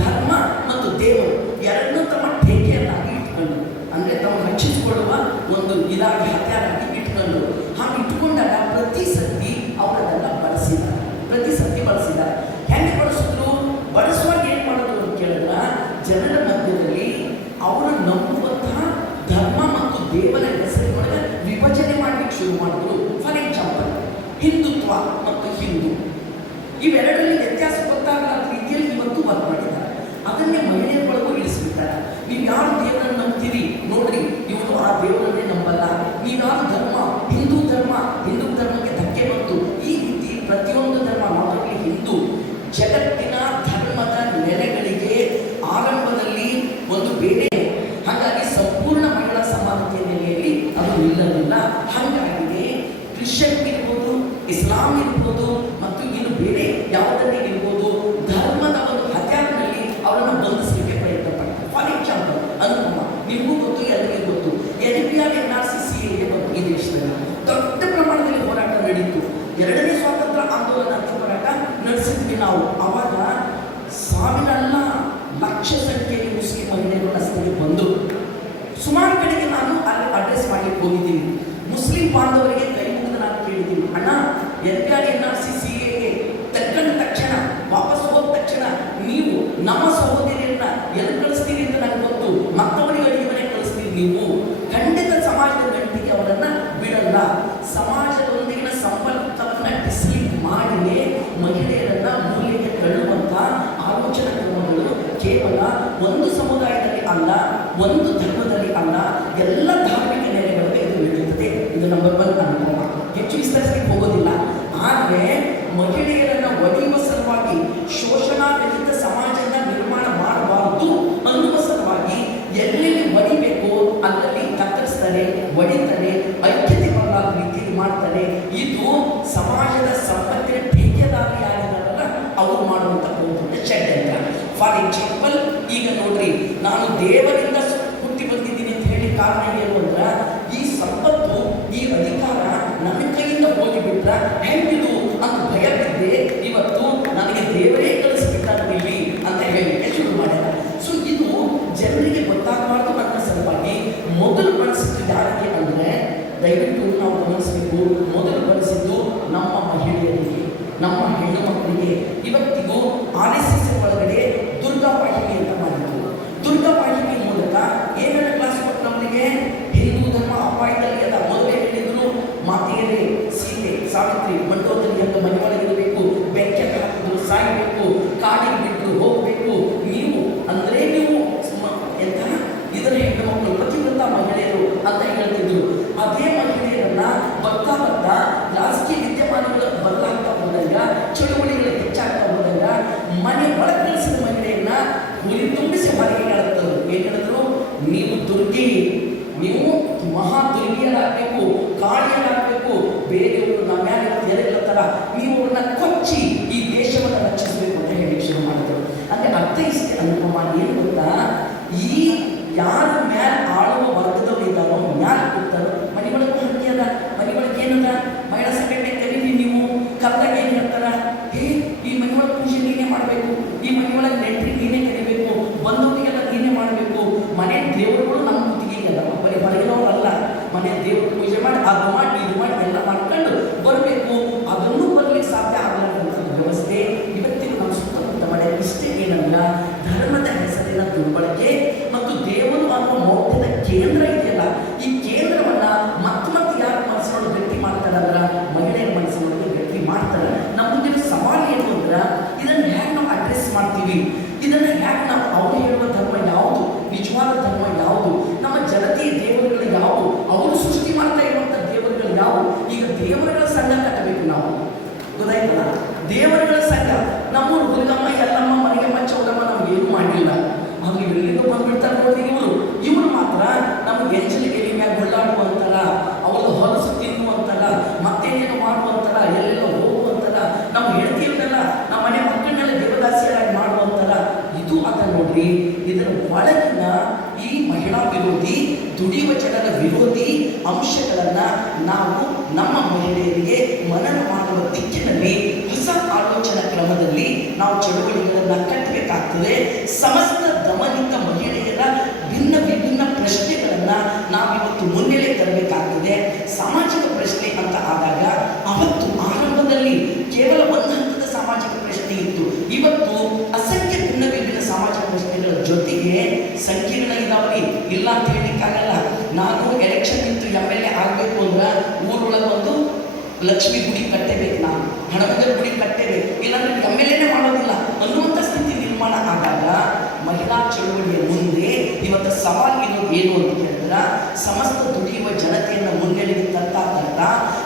ಧರ್ಮ ಮತ್ತು ದೇವರು ಎರಡನ್ನೂ ತಮ್ಮ ಟೇಕೆಯನ್ನಾಗಿ ಇಟ್ಕೊಂಡು, ಅಂದರೆ ತಾವು ರಕ್ಷಿಸಿಕೊಳ್ಳುವ ಒಂದು ಇದಾಗಿ ಹತ್ಯಾರಾಗಿ ಇಟ್ಕೊಂಡು, ಹಾಗೆ ಇಟ್ಟುಕೊಂಡಾಗ ಪ್ರತಿ ಸತಿ ಅವರದೆಲ್ಲ ಬಳಸಿದ್ದಾರೆ. ಹೆಂಗೆ ಬಳಸಿದ್ರು? ಬಳಸುವಾಗ ಏನು ಮಾಡೋದು ಅಂತ ಕೇಳಿದ್ರೆ, ಜನರ ಮಧ್ಯದಲ್ಲಿ ಅವರು ನಂಬುವಂತಹ ಧರ್ಮ ಮತ್ತು ದೇವರ ಹೆಸರಿನೊಳಗೆ ವಿಭಜನೆ ಮಾಡಲಿಕ್ಕೆ ಶುರು ಮಾಡಿದ್ರು. ಫಾರ್ ಎಕ್ಸಾಂಪಲ್, ಹಿಂದುತ್ವ ಮತ್ತು ಹಿಂದೂ ಇವೆರಡರಲ್ಲಿ ವ್ಯತ್ಯಾಸ ಗೊತ್ತಾಗದ ರೀತಿಯಲ್ಲಿ ಇವತ್ತು ವರ್ಕ್ ಮಾಡಿದ್ದಾರೆ. ಅದನ್ನೇ ಮಹಿಳೆಯರೊಳಗೂ ಇಳಿಸ್ಬಿಡ್ತಾರೆ. ನೀವು ಯಾರು ದೇವರನ್ನು ನಂಬ್ತೀರಿ ನೋಡ್ರಿ, ಇವರು ಆ ದೇವರನ್ನೇ ನಂಬಲ್ಲ. ನೀವು ಯಾರು ಧರ್ಮ, ಹಿಂದೂ ಧರ್ಮಕ್ಕೆ ಧಕ್ಕೆ ಬಂತು. ಈ ರೀತಿ ಪ್ರತಿಯೊಂದು ಧರ್ಮ, ನಾಟಲ್ಲಿ ಹಿಂದೂ ಜಗತ್ತಿನ ಧರ್ಮದ ನೆಲೆಗಳಿಗೆ ಆರಂಭದಲ್ಲಿ ಒಂದು ಬೇರೆ, ಹಾಗಾಗಿ ಸಂಪೂರ್ಣ ಮಹಿಳಾ ಸಮಾನತೆಯ ನೆಲೆಯಲ್ಲಿ ಅದು ನಿಲ್ಲಲಿಲ್ಲ. ಹಾಗಾಗಿದೆ ಕ್ರಿಶ್ಚಿಯನ್ ಇರ್ಬೋದು, ಇಸ್ಲಾಂ ಇರ್ಬೋದು, ಮತ್ತು ಇನ್ನು ಬೇರೆ ಯಾವುದನ್ನೇ ಇರ್ಬೋದು, ಧರ್ಮದ ಒಂದು ಹತ್ಯಾರಿನಲ್ಲಿ ಅವರನ್ನು ಬಂಧಿಸಲಿಕ್ಕೆ ಪ್ರಯತ್ನ ಪಡ್ತಾರೆ. ಫಾರ್ ಎಕ್ಸಾಂಪಲ್, ಅನುಪಮ, ನಿಮಗೂ ಗೊತ್ತು, ಎಲ್ಲರಿಗೂ ಗೊತ್ತು, NPR NRC CAA ಬಂತು. ಈ ದೇಶದಲ್ಲಿ ದೊಡ್ಡ ಪ್ರಮಾಣದಲ್ಲಿ ಹೋರಾಟ ನಡೀತು. ಎರಡನೇ ಸ್ವಾತಂತ್ರ್ಯ ಆಂದೋಲನ ಅಂತ ಹೋರಾಟ ನಡೆಸಿದ್ವಿ ನಾವು. ಅವಾಗ ಸಾವಿರಲ್ಲ ಲಕ್ಷ ಸಂಖ್ಯೆಯಲ್ಲಿ ಮುಸ್ಲಿಂ ಮಹಿಳೆಯರು ರಸ್ತೆಗೆ ಬಂದು ಸುಮಾರು ಕಡೆಗೆ ನಾನು ಅಲ್ಲಿ ಅಡ್ರೆಸ್ ಮಾಡಲಿಕ್ಕೆ ಹೋಗಿದ್ದೀನಿ. ಮುಸ್ಲಿಂ ಬಾಂಧವರಿಗೆ ಕೈ ಮುಗಿದು ನಾನು ಕೇಳಿದ್ದೀನಿ, ಅಣ್ಣ NPR NRC CAA ತಕ್ಕಂಡ ತಕ್ಷಣ, ವಾಪಸ್ ಹೋದ ತಕ್ಷಣ ನೀವು ನಮ್ಮ ಸಹೋದರಿಯರನ್ನ ಎಲ್ಲಿ ಕಳಿಸ್ತೀರಿ ಅಂತ ನನಗೆ ಗೊತ್ತು, ಮತ್ತವರಿಗೆ ಅಡಿಗೆ ಕಳಿಸ್ತೀರಿ. ನೀವು ಖಂಡಿತ ಸಮಾಜದ ಗಂಟಿಗೆ ಅವರನ್ನು ಬಿಡಲ್ಲ. ಸಮಾಜದೊಂದಿಗಿನ ಸಂಪರ್ಕವನ್ನು ಡಿಸ್ಲೀಟ್ ಮಾಡಿಯೇ ಮಹಿಳೆಯರನ್ನ ಮೂಲೆಗೆ ತಳ್ಳುವಂಥ ಆಲೋಚನಾ ಕ್ರಮಗಳು ಕೇವಲ ಒಂದು ಸಮುದಾಯದಲ್ಲಿ ಅಲ್ಲ, ಒಂದು ಧರ್ಮದಲ್ಲಿ ಅಲ್ಲ, ಎಲ್ಲ ಧಾರ್ಮಿಕ ನೆಲೆಗಳಿಗೆ ಇದು ನಡೆಯುತ್ತದೆ. ಇದು ನಂಬರ್ 1 ಅನುಭವ. ಹೆಚ್ಚು ವಿಸ್ತರಿಸಲಿಕ್ಕೆ ಹೋಗೋದಿಲ್ಲ. ಆದರೆ ಮಹಿಳೆಯರನ್ನು ಒಡೆಯುವ ಸಲುವಾಗಿ ಶೋಷಣಾ ರಹಿತ ಸಮಾಜದ ನಿರ್ಮಾಣ ಮಾಡಬಾರದು ಅನ್ನುವ ಸಲುವಾಗಿ ಎಲ್ಲೆಲ್ಲಿ ಒಡಿಬೇಕು ಅಲ್ಲಲ್ಲಿ ಕತ್ತರಿಸ್ತಾರೆ, ಒಡಿತಾರೆ, ಐಕ್ಯತೆ ಬರಲಾದ ರೀತಿಯಲ್ಲಿ ಮಾಡ್ತಾರೆ. ಇದು ಸಮಾಜದ ಸಂಪತ್ತಿನ ಟೀಕೆದಾರಿಯಾಗಿದ್ದಾರಲ್ಲ ಅವರು ಮಾಡುವಂಥ ಒಂದು ಷಡ್ಯಂತ್ರ. ಫಾರ್ ಎಕ್ಸಾಂಪಲ್, ಈಗ ನೋಡ್ರಿ, ನಾನು ದೇವರಿಂದ ಹುಟ್ಟಿ ಬಂದಿದ್ದೀನಿ ಅಂತ ಹೇಳಿ ಕಾರಣ ಏನು ಅಂದ್ರೆ, ಈ ಸಂಪತ್ತು, ಈ ಅಧಿಕಾರ ನನ್ನ ಕೈಯಿಂದ ಹೋಗಿಬಿಟ್ರೆ ಹೆಂಗಿದು ಅಂತ ಭಯ ಬಿದ್ದೆ ಇವತ್ತು ನನಗೆ ದೇವರೇ ಕಳಿಸ್ಬಿಟ್ಟಾಗಿಲ್ಲಿ ಅಂತ ಹೇಳಲಿಕ್ಕೆ ಶುರು ಮಾಡಿದ. ಸೊ ಇದು ಜನರಿಗೆ ಗೊತ್ತಾಗಬಾರ್ದು ನನ್ನ ಸಲುವಾಗಿ ಮೊದಲು ಬಳಸಿದ್ದು ಯಾರಿಗೆ ಅಂದರೆ, ದಯವಿಟ್ಟು ನಾವು ಗಮನಿಸಬೇಕು, ಮೊದಲು ಬಳಸಿದ್ದು ನಮ್ಮ ಮಹಿಳೆಯರಿಗೆ, ನಮ್ಮ ಹೆಣ್ಣು ಮಕ್ಕಳಿಗೆ. ಇವತ್ತಿಗೂ RSS ಒಳಗಡೆ ದುರ್ಗಾ ವಾಹಿನಿ ಅಂತ ಮಾಡಿದ್ರು. ದುರ್ಗಾ ವಾಹಿನಿ ಮೂಲಕ ಏನೆಲ್ಲ ಕ್ಲಾಸ್ ಕೊಟ್ಟು ನಮಗೆ ಹಿಂದೂ ಧರ್ಮ ಅಪಾಯದಲ್ಲಿ ಅದ. ಮೊದಲೇ ಹೇಳಿದ್ರು, ಮಾತೆಯರೇ, ಸೀತೆ, ಸಾವಿತ್ರಿ, ಮಂಡೋದರಿ ಅಂತ ಮನೆಯೊಳಗಿರಬೇಕು, ಬೆಂಕಿ ಹಾಕಿದ್ರು ಸಾಯಬೇಕು, ಕಾಡಿಗೆ ಬಿಟ್ಟು ಹೋಗಬೇಕು, ನೀವು ಅಂದರೆ ನೀವು ಎಂತ ಇದರ ಹೆಣ್ಣು ಮಕ್ಕಳು ಪ್ರತಿಯೊಂದ ಮಹಿಳೆಯರು ಅಂತ ಹೇಳ್ತಿದ್ರು. ಅದೇ ಮಹಿಳೆಯರನ್ನ ಬರ್ತಾ ರಾಜಕೀಯ ವಿದ್ಯಮಾನಗಳು ಬದಲಾಗ್ತಾ ಹೋದಾಗ, ಚಳುವಳಿಗಳು ಹೆಚ್ಚಾಗ್ತಾ ಹೋದಾಗ, ಮನೆ ಒಳಗೆ ಕಳಿಸಿದ ಮಹಿಳೆಯನ್ನ ಹುಲಿ ತುಂಬಿಸಿ ಹೊರಗೆ ಹೇಳುತ್ತರು. ಏನು ಹೇಳಿದ್ರು? ನೀವು ದುರ್ಗಿ, ನೀವು ಮಹಾ ದುರ್ಗಿಯರಾಗಬೇಕು, ಕಾಳಿಯರಾಗಬೇಕು, ಬೇರೆಯವರು ನಮ್ಮ ಯಾರಿಲ್ಲ ಥರ ನೀವು ಅವ್ರನ್ನ ಕೊಚ್ಚಿ ಈ ದೇಶವನ್ನು ರಕ್ಷಿಸಬೇಕು ಅಂತ ಹೇಳಿ ಶುರು ಮಾಡಿದ್ರು. ಅಂದರೆ ಅರ್ಥ ಇಷ್ಟೇ ಅನುಪಮ, ಏನು ಗೊತ್ತಾ, ಈ ಯಾರ ಮ್ಯಾಲ ಆಳುವ ವರ್ಗದವರು ಇದ್ದಾರೋ ಮ್ಯಾಲ ಕೊಡ್ತಾರೋ ಮನೆಯೊಳಗೆ ಹಂಗೆ ಅದ. ಮನೆಯೊಳಗೆ ಏನದ, ಮಹಿಳಾ ಸಂಘಟನೆ ಕರೀರಿ ನೀವು, ಕರ್ದಾಗ ಏನು ಹೇಳ್ತಾರ, ಈ ಮನೆಯೊಳಗೆ ಪೂಜೆ ನೀನೇ ಮಾಡಬೇಕು, ಈ ಮನೆಯೊಳಗೆ ನೆಂಟ್ರಿಗೆ ನೀನೇ ಕರಿಬೇಕು, ಬಂದವರಿಗೆಲ್ಲ ನೀನೇ ಮಾಡಬೇಕು. ಮನೆ ದೇವರುಗಳು ನಮ್ಮ ಕುತ್ತಿಗೆ ಅಲ್ಲ, ಬರೀ ಹೊರಗಿನವರಲ್ಲ. ಮನೆ ದೇವರು ಪೂಜೆ ಮಾಡಿ ಅದು ಮಾಡಿ ಇದು ಮಾಡಿ ಎಲ್ಲ ಮಾಡ್ಕೊಂಡು ಬರಬೇಕು. ಅದನ್ನು ಬರಲಿಕ್ಕೆ ಸಾಧ್ಯ ಆಗಲಾರಂಥ ವ್ಯವಸ್ಥೆ ಇವತ್ತಿಗೂ ನಮ್ಮ ಸುತ್ತಮುತ್ತ ಮನೆ. ಇಷ್ಟೇ ಏನಲ್ಲ, ಧರ್ಮದ ಹೆಸರಿನ ದುರ್ಬಳಕೆ ಮತ್ತು ದೇವರು ಅನ್ನುವ ಮೌಲ್ಯದ ಕೇಂದ್ರ ಇದೆಯಲ್ಲ, ಈ ಕೇಂದ್ರವನ್ನು ಮತ್ತೆ ಯಾರು ಮನಸ್ಸಿನೊಳಗೆ ಗಟ್ಟಿ ಮಾಡ್ತಾರಲ್ಲ, ಮಹಿಳೆಯರ ಮನಸ್ಸಿನೊಳಗೆ ಗಟ್ಟಿ ಮಾಡ್ತಾರೆ. ನಮ್ಮ ಮುಂದಿನ ಸವಾಲು ಏನು ಅಂದ್ರೆ, ಇದನ್ನು ಹೇಗೆ ನಾವು ಅಡ್ರೆಸ್ ಮಾಡ್ತೀವಿ, ಇದನ್ನು ಹೇಗೆ ನಾವು ಅವ್ರು ಹೇಳುವ ಧರ್ಮ ಯಾವುದು, ನಿಜವಾದ ಧರ್ಮ ಯಾವುದು ದುಡಿಯುವ ಜನರ ವಿರೋಧಿ ಅಂಶಗಳನ್ನು ನಾವು ನಮ್ಮ ಮಹಿಳೆಯರಿಗೆ ಮನನ ಮಾಡುವ ದಿಕ್ಕಿನಲ್ಲಿ ಹೊಸ ಆಲೋಚನಾ ಕ್ರಮದಲ್ಲಿ ನಾವು ಚಳುವಳಿಗಳನ್ನು ಕಟ್ಟಬೇಕಾಗ್ತದೆ. ಸಮಸ್ತ ದಮನಿತ ಮಹಿಳೆಯರ ಭಿನ್ನ ವಿಭಿನ್ನ ಪ್ರಶ್ನೆಗಳನ್ನು ನಾವಿವತ್ತು ಮುನ್ನೆಲೆ ತರಬೇಕಾಗ್ತದೆ. ಸಾಮಾಜಿಕ ಪ್ರಶ್ನೆ ಅಂತ ಆದಾಗ ಅವತ್ತು ಆರಂಭದಲ್ಲಿ ಕೇವಲ ಒಂದು ಹಂತದ ಸಾಮಾಜಿಕ ಪ್ರಶ್ನೆ ಇತ್ತು. ಇವತ್ತು ಅಸಂಖ್ಯ ಭಿನ್ನ ವಿಭಿನ್ನ ಸಾಮಾಜಿಕ ಪ್ರಶ್ನೆಗಳ ಜೊತೆಗೆ ಸಂಕೀರ್ಣ ಇದಾವರಿ ಇಲ್ಲ ಅಂತ ಹೇಳಲಿಕ್ಕಾಗಲ್ಲ. ನಾನು ಎಲೆಕ್ಷನ್ ನಿಂತು MLA ಆಗಬೇಕು ಅಂದ್ರೆ ಊರೊಳಗೆ ಒಂದು ಲಕ್ಷ್ಮಿ ಗುಡಿ ಕಟ್ಟಬೇಕು, ನಾನು ಹಣಮಂಗಲ ಗುಡಿ ಕಟ್ಟಬೇಕು, ಇಲ್ಲಾಂದ್ರೆ MLAನೇ ಮಾಡೋದಿಲ್ಲ ಅನ್ನುವಂಥ ಸ್ಥಿತಿ ನಿರ್ಮಾಣ ಆದಾಗ ಮಹಿಳಾ ಚಳುವಳಿಯ ಮುಂದೆ ಇವತ್ತು ಸವಾಲು ಇರೋದು ಏನು ಅಂತ ಹೇಳಿದ್ರೆ, ಸಮಸ್ತ ದುಡಿಯುವ ಜನತೆಯನ್ನು ಮುನ್ನೆಲೆಗೆ ತರ್ತಾ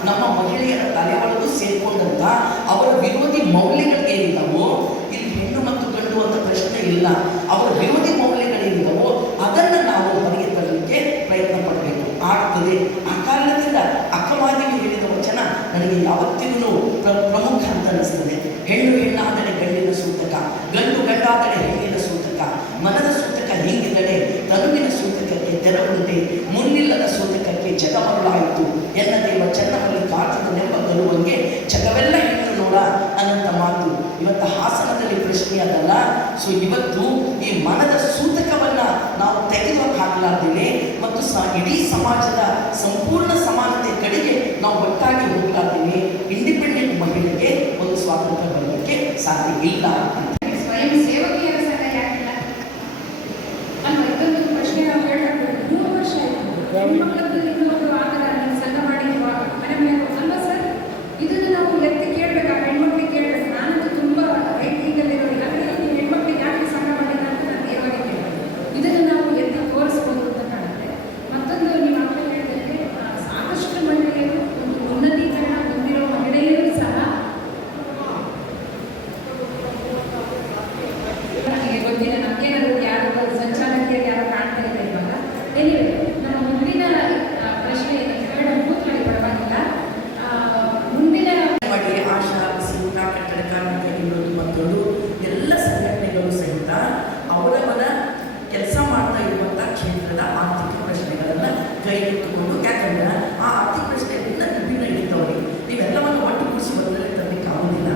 ನಮ್ಮ ಮಹಿಳೆಯರ ತಲೆ ಒಳಗೂ ಸೇರಿಕೊಂಡಂತ ಅವರ ವಿರೋಧಿ ಮೌಲ್ಯಗಳು ಏನಿದಾವೋ, ಇಲ್ಲಿ ಹೆಣ್ಣು ಮತ್ತು ಗಂಡು ಅಂತ ಪ್ರಶ್ನೆ ಇಲ್ಲ, ಅವರ ವಿರೋಧಿ ಮೌಲ್ಯಗಳೇನಿದಾವೋ ಅದನ್ನು ನಾವು ಹೊರಗೆ ತರಲಿಕ್ಕೆ ಪ್ರಯತ್ನ ಪಡಬೇಕು ಆಗ್ತದೆ. ಆ ಕಾರಣದಿಂದ ಅಕ್ಕವಾದಿಗೆ ಹೇಳಿದ ವಚನ ನನಗೆ ಯಾವತ್ತಿಗೂ ಪ್ರಮುಖ ಅಂತ ಅನಿಸ್ತದೆ. ಹೆಣ್ಣು ಹೆಣ್ಣಾದರೆ ಗಂಡಿನ ಸೂತಕ, ಗಂಡು ಗಂಡಾದರೆ ಹೆಣ್ಣಿನ ಸೂತಕ, ಮನದ ಸೂತಕ ಹಿಂಗಿದಡೆ ತನುವಿನ ಸೂತಕಕ್ಕೆ ತೆರವುಂಟೆ, ಮುನ್ನಿಲ್ಲದ ಸೂತಕಕ್ಕೆ ಜಗಮರುಳಾಯಿತು ಎನ್ನ ದೇವ ಚೆನ್ನಮಲ್ಲಿಕಾರ್ಜುನನೆಂಬ ಬರುವಂಗೆ ಜಗವೆಲ್ಲ ಹೆಣ್ಣು ನೋಡ ಅನ್ನಂತ ಮಾತು ಇವತ್ತು ಹಾಸನದಲ್ಲಿ ಪ್ರಶ್ನೆ ಅದಲ್ಲ. ಸೊ ಇವತ್ತು ಈ ಮನದ ಸೂತಕವನ್ನ ನಾವು ತೆಗೆದು ಹಾಕಲಾರ್ದೇವೆ ಮತ್ತು ಇಡೀ ಸಮಾಜದ ಸಂಪೂರ್ಣ ಸಮಾನತೆ ಕಡೆಗೆ ನಾವು ಒಟ್ಟಾಗಿ ಹೋಗ್ಲಾರ್ದೇವೆ. ಇಂಡಿಪೆಂಡೆಂಟ್ ಮಹಿಳೆಗೆ ಒಂದು ಸ್ವಾತಂತ್ರ್ಯ ಬರಲಿಕ್ಕೆ ಸಾಧ್ಯ ಇಲ್ಲ ಅಂತ. ಸ್ವಯಂ ಸೇವಕಿಯರ ಸಂಘ ಯಾಕಿಲ್ಲ ಅಲ್ವಾ? ಇದೊಂದು ಪ್ರಶ್ನೆ ನಾವು ಕೇಳಬೇಕು. 3 ವರ್ಷ ಆಯಿತು ಹೆಣ್ಮಕ್ಳದ್ದು ಇನ್ನೊಂದು ಆಗದ ಸಂಘ ಮಾಡಿರುವ ಮನೆ ಮೇಲೆ ಅಲ್ವಾ ಸರ್? ಇದನ್ನು ನಾವು ಎತ್ತಿ ಕೇಳಬೇಕು, ಆ ಹೆಣ್ಮಕ್ಳಿಗೆ ಕೇಳಬೇಕು. ನಾನಂತೂ ತುಂಬ ರೈಟಿಂಗಲ್ಲಿರೋದಿಲ್ಲ, ನೀವು ಹೆಣ್ಮಕ್ಳಿಗೆ ಯಾಕೆ ಸಂಘ ಮಾಡಿಲ್ಲ ಅಂತ ನಾನು ನೇರವಾಗಿ ಕೇಳಬೇಕು. ಇದನ್ನು ನಾವು ಎತ್ತಿ ತೋರಿಸ್ಬೋದು ಅಂತ ಕಾಣುತ್ತೆ. ಮತ್ತೊಂದು ನಿಮ್ಮ ಅಕ್ಕ ಹೇಳಿದಂತೆ ಸಾಕಷ್ಟು ಮಹಿಳೆಯರು ಒಂದು ಉನ್ನತೀಕರಣ ಹೊಂದಿರೋ ಮಹಿಳೆಯರು ಸಹ ನನಗೆ ಗೊತ್ತಿಲ್ಲ, ನಮಗೇನಾದ್ರು ಯಾರು ಸಂಚಾಲಕಿಯಾಗಿ ಯಾರು ಕಾಣ್ತಾ ಇದೆ ಇವಾಗ. ಎನಿವೆ ನಮ್ಮ ಮುಂದಿನ ಪ್ರಶ್ನೆ ಮೇಡಮ್ ಕೂತ್ಕೊಳ್ಳಿ, ಪರವಾಗಿಲ್ಲ. ಮುಂದಿನ ಮಾಡಿ ಆಶಾ ಸಿಂಹ ಕಟ್ಟಡ ಕಾರ್ಮಿಕ ಇನ್ನೊಂದು ಮತ್ತೊಂದು ಎಲ್ಲ ಸಂಘಟನೆಗಳು ಸಹಿತ ಅವರವರ ಕೆಲಸ ಮಾಡ್ತಾ ಇರುವಂಥ ಕ್ಷೇತ್ರದ ಆರ್ಥಿಕ ಪ್ರಶ್ನೆಗಳನ್ನು ಕೈಗೆತ್ತಿಕೊಂಡು, ಯಾಕಂದ್ರೆ ಆ ಆರ್ಥಿಕ ಪ್ರಶ್ನೆಗಳಿಂದ ವಿಭಿನ್ನ ಇರ್ತವೆ. ನೀವೆಲ್ಲವನ್ನು ಒಟ್ಟುಗೂಡಿಸಿ ಒಂದರಲ್ಲಿ ತರಲಿಕ್ಕೆ ಆಗೋದಿಲ್ಲ.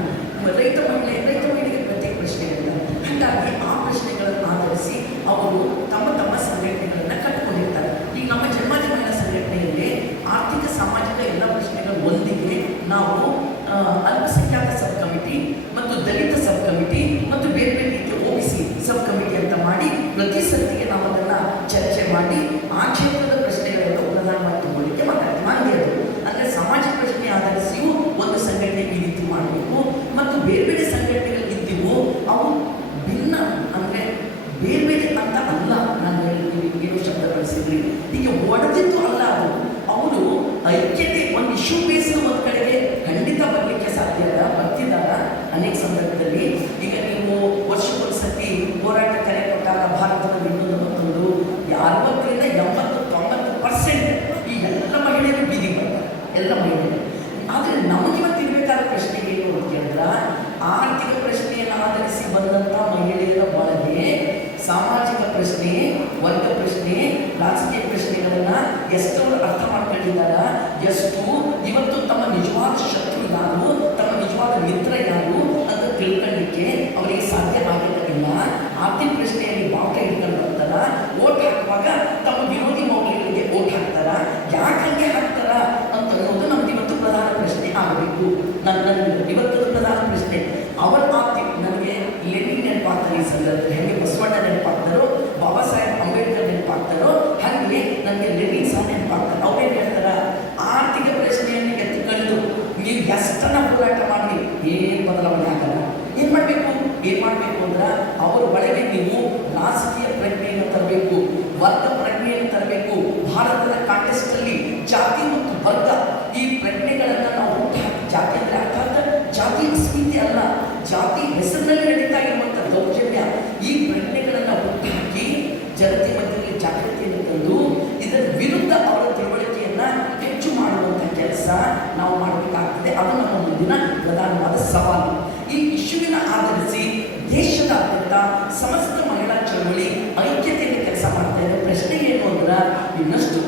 ರೈತ ಮಹಿಳೆಗೆ ಪ್ರತ್ಯೇಕ ಪ್ರಶ್ನೆಗಳಿಲ್ಲ. ಹಾಗಾಗಿ ಆ ಪ್ರಶ್ನೆಗಳನ್ನು ಆಧರಿಸಿ ಅವರು ತಮ್ಮ ತಮ್ಮ ಸಂಘಟನೆಗಳನ್ನು ಕಟ್ಟಿಕೊಂಡಿರ್ತಾರೆ. ಈಗ ನಮ್ಮ ಜನ್ಮಾದಿ ಮಹಿಳಾ ಸಂಘಟನೆಯಲ್ಲಿ ಆರ್ಥಿಕ ಸಾಮಾಜಿಕ ಎಲ್ಲ ಪ್ರಶ್ನೆಗಳ ಒಂದಿಗೆ ನಾವು ಅಲ್ಪಸಂಖ್ಯಾತ ಸಬ್ ಕಮಿಟಿ ಮತ್ತು ದಲಿತ ಸಬ್ ಕಮಿಟಿ ಮತ್ತು ಬೇರೆ ಬೇರೆ ರೀತಿಯ OBC ಸಬ್ ಕಮಿಟಿ ಅಂತ ಮಾಡಿ ಪ್ರತಿ ಸರ್ತಿಗೆ ನಾವು ಅದನ್ನು ಚರ್ಚೆ ಮಾಡಿ ಆ ಕ್ಷೇತ್ರದ ಪ್ರಶ್ನೆಗಳನ್ನು ಪ್ರಧಾನವಾಗಿ ತಗೊಳ್ಳಿಕ್ಕೆ ಮಾತಾಡ್ತೀವಿ. ಹಂಗೆ ಅದು ಅಂದರೆ ಸಾಮಾಜಿಕ ಪ್ರಶ್ನೆ ಆಧರಿಸಿಯೂ ಒಂದು ಸಂಘಟನೆ ಈ ರೀತಿ ಮಾಡಬೇಕು. ಮತ್ತು ಬೇರೆ ಬೇರೆ ಸಂಘಟನೆಗಳು ಇದ್ದೀವೋ ಅವು ಭಿನ್ನ ಅಂದರೆ ಬೇರೆ ಬೇರೆ ಅಂತ ಅಲ್ಲ. ನಾನು ಏನು ಶಬ್ದ ಬಳಸಿದ್ರಿ, ಈಗ ಒಡೆದಿತ್ತು ಅಲ್ಲ, ಅದು ಅವರು ಐಕ್ಯತೆ ಒಂದು ಇಶ್ಯೂ ಬೇಸ್ಡ್ ಒಂದು ಕಡೆಗೆ ಖಂಡಿತ ಬರಲಿಕ್ಕೆ ಸಾಧ್ಯ ಇಲ್ಲ, ಬರ್ತಿದ್ದಾರ ಅನೇಕ ಸಂದರ್ಭದಲ್ಲಿ. ಈಗ ನೀವು ವರ್ಷಕ್ಕೊಂದು ಸತಿ ಹೋರಾಟ ಕರೆ ಕೊಟ್ಟಾಗ ಭಾರತದಲ್ಲಿ ಇನ್ನೊಂದು ಮತ್ತೊಂದು 60ರಿಂದ 80-90% ಈ ಎಲ್ಲ ಮಹಿಳೆಯರು ಬೀದಿಗೆ ಬರ್ತಾರೆ, ಎಲ್ಲ ಮಹಿಳೆಯರು. ಆದರೆ ನಮಗಿವತ್ತು ಇರಬೇಕಾದ ಪ್ರಶ್ನೆ ಏನು ಅಂತ ಕೇಳಿದ್ರೆ, ಆರ್ಥಿಕ ಪ್ರಶ್ನೆಯನ್ನು ಆಧರಿಸಿ ಬಂದಂಥ ಮಹಿಳೆಯರ ಒಳಗೆ ಸಾಮಾಜಿಕ ಪ್ರಶ್ನೆ, ವರ್ಗ ಪ್ರಶ್ನೆ, ರಾಜಕೀಯ ಪ್ರಶ್ನೆಗಳನ್ನು ಎಷ್ಟವರು ಅರ್ಥ ಮಾಡ್ಕೊಂಡಿದ್ದಾರ, ಎಷ್ಟು ಇವತ್ತು ತಮ್ಮ ನಿಜವಾದ ಶತ್ರು ಯಾರು, ತಮ್ಮ ನಿಜವಾದ ಮಿತ್ರ ಯಾರು ಅಂತ ತಿಳ್ಕೊಳ್ಳಿಕ್ಕೆ ಅವರಿಗೆ ಸಾಧ್ಯ ಆಗಿರಲಿಲ್ಲ. ಆರ್ಥಿಕ ಪ್ರಶ್ನೆಯಲ್ಲಿ ಬಾವುಟ ಹಿಡ್ಕೊಂಡು ಬರ್ತಾರ, ಓಟ್ ಹಾಕುವಾಗ ತಮ್ಮ ವಿರೋಧಿ ಮೌಲ್ಯಗಳಿಗೆ ಓಟ್ ಹಾಕ್ತಾರ. ಯಾಕಂಗೆ ಹಾಕ್ತಾರ ಅಂತ ಅನ್ನೋದು ನಮ್ದು ಇವತ್ತು ಪ್ರಧಾನ ಪ್ರಶ್ನೆ ಆಗಬೇಕು. ನನ್ನ ಇವತ್ತದು ಪ್ರಧಾನ ಪ್ರಶ್ನೆ. ಅವರ ಆರ್ಥಿಕ ನನಗೆ ಲೆನಿನ್ ನೆನಪಾಗ್ತಾರೆ ಈ ಸಂದರ್ಭದಲ್ಲಿ, ಹಾಗೆ ಬಸವಣ್ಣ ನೆನಪಾಗ್ತಾರೋ, ಬಾಬಾ ಸಾಹೇಬ್ ಅಂಬೇಡ್ಕರ್ ನೆನಪಾಗ್ತಾರೋ, ಹಾಗೆ ನನಗೆ ಲೆನಿನ್ ಸಹ ನೆನಪಾಗ್ತಾರೆ. ಅವ್ರೇನು ಹೇಳ್ತಾರ, ಆರ್ಥಿಕ ಪ್ರಶ್ನೆಯನ್ನು ಎತ್ತುಕೊಂಡು ನೀವು ಎಷ್ಟನ್ನ ಹೋರಾಟ ಮಾಡಿ ಏನು ಬದಲಾವಣೆ ಆಗಲ್ಲ. ಏನು ಮಾಡಬೇಕು ಅಂದ್ರೆ ಅವರ ಒಳಗೆ ನೀವು ರಾಜಕೀಯ ಪ್ರಜ್ಞೆಯನ್ನು ತರಬೇಕು, ವರ್ಗ ಪ್ರಜ್ಞೆಯನ್ನು ತರಬೇಕು. ಭಾರತದ ಕಾಂಟೆಸ್ಟಲ್ಲಿ ಜಾತಿ ಮತ್ತು ವರ್ಗ ಈ ಪ್ರಜ್ಞೆಗಳನ್ನು ನಾವು ಹುಟ್ಟಾಕಿ, ಜಾತಿ ಅಂದರೆ ಅರ್ಥಾತ್ ಜಾತಿ ಅಸ್ಮಿತೆ ಅಲ್ಲ, ಜಾತಿ ಹೆಸರಿನಲ್ಲಿ ನಡೀತಾ ಇರುವಂಥ ದೌರ್ಜನ್ಯ, ಈ ಪ್ರಜ್ಞೆಗಳನ್ನು ಹುಟ್ಟಾಕಿ ಜನತೆ ಮಧ್ಯದಲ್ಲಿ ಜಾಗೃತಿಯನ್ನು ತಂದು ಇದರ ವಿರುದ್ಧ ಅವರ ತಿಳುವಳಿಕೆಯನ್ನು ಹೆಚ್ಚು ಮಾಡುವಂಥ ಕೆಲಸ ನಾವು ಮಾಡಬೇಕಾಗ್ತದೆ. ಅದು ನಮ್ಮ ಮುಂದಿನ ಪ್ರಧಾನವಾದ ಸವಾಲು. ಈ ಇಶ್ಯೂವಿನ ಆಧರಿಸಿ ದೇಶದಾದ್ಯಂತ ಸಮಸ್ತ ಮಹಿಳಾ ಚಳವಳಿ ಐಕ್ಯತೆಯಲ್ಲಿ ಕೆಲಸ ಮಾಡ್ತಾ ಇದೆ. ಪ್ರಶ್ನೆ ಏನು ಅಂದ್ರೆ ಇನ್ನಷ್ಟು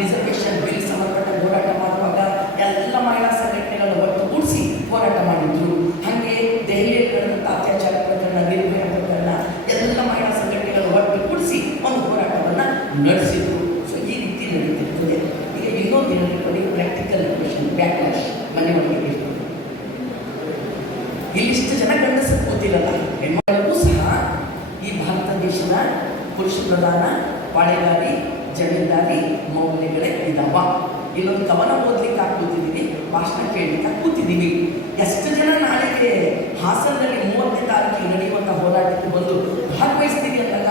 ರಿಸರ್ವೇಷನ್ ಬಿಲ್ ಸಂಬಂಧಪಟ್ಟ ಹೋರಾಟ ಮಾಡುವಾಗ ಎಲ್ಲ ಮಹಿಳಾ ಸಂಘಟನೆಗಳನ್ನು ಒಟ್ಟುಗೂಡಿಸಿ ಹೋರಾಟ ಮಾಡಿದ್ರು. ಹಾಗೆ ದೆಹಲಿಯಲ್ಲಿ ನಡೆದಂಥ ಅತ್ಯಾಚಾರ ಪ್ರಕರಣ, ನಿರ್ಭಯ ಪ್ರಕರಣ ಎಲ್ಲ ಮಹಿಳಾ ಸಂಘಟನೆಗಳನ್ನು ಒಟ್ಟುಗೂಡಿಸಿ ಒಂದು ಹೋರಾಟವನ್ನು ನಡೆಸಿದ್ರು. ಸೊ ಈ ರೀತಿ ನಡೀತಿರ್ತದೆ. ಈಗ ಇನ್ನೊಂದು ಏನಿರ್ತದೆ, ಪ್ರಾಕ್ಟಿಕಲ್ ಎಜುಕೇಷನ್ ಬ್ಯಾಕ್ಲಾಶ್ ಮನೆ ಒಳಗೆ ಇರ್ತದೆ. ಇಲ್ಲಿಷ್ಟು ಜನ ಗಂಡಸರು ಕೂತಿರಲ್ಲ, ಹೆಣ್ಮಕ್ಳಿಗೂ ಸಹ ಈ ಭಾರತ ದೇಶದ ಪುರುಷ ಪ್ರಧಾನ ಪಾಳೆಗಾರಿ ಜಮೀನ್ದಾರಿ ಮೌಲ್ಯಗಳೇ ಇದಾವ. ಇಲ್ಲೊಂದು ಕವನ ಓದ್ಲಿಕ್ಕೆ ಕೂತಿದ್ದೀವಿ, ಭಾಷಣ ಕೇಳಲಿಕ್ಕೆ ಕೂತಿದ್ದೀವಿ. ಎಷ್ಟು ಜನ ನಾಳೆಗೆ ಹಾಸನದಲ್ಲಿ 30ನೇ ತಾರೀಕಿಗೆ ನಡೆಯುವಂಥ ಹೋರಾಟಕ್ಕೆ ಬಂದು ಭಾಗವಹಿಸ್ತೀವಿ ಅಂದಾಗ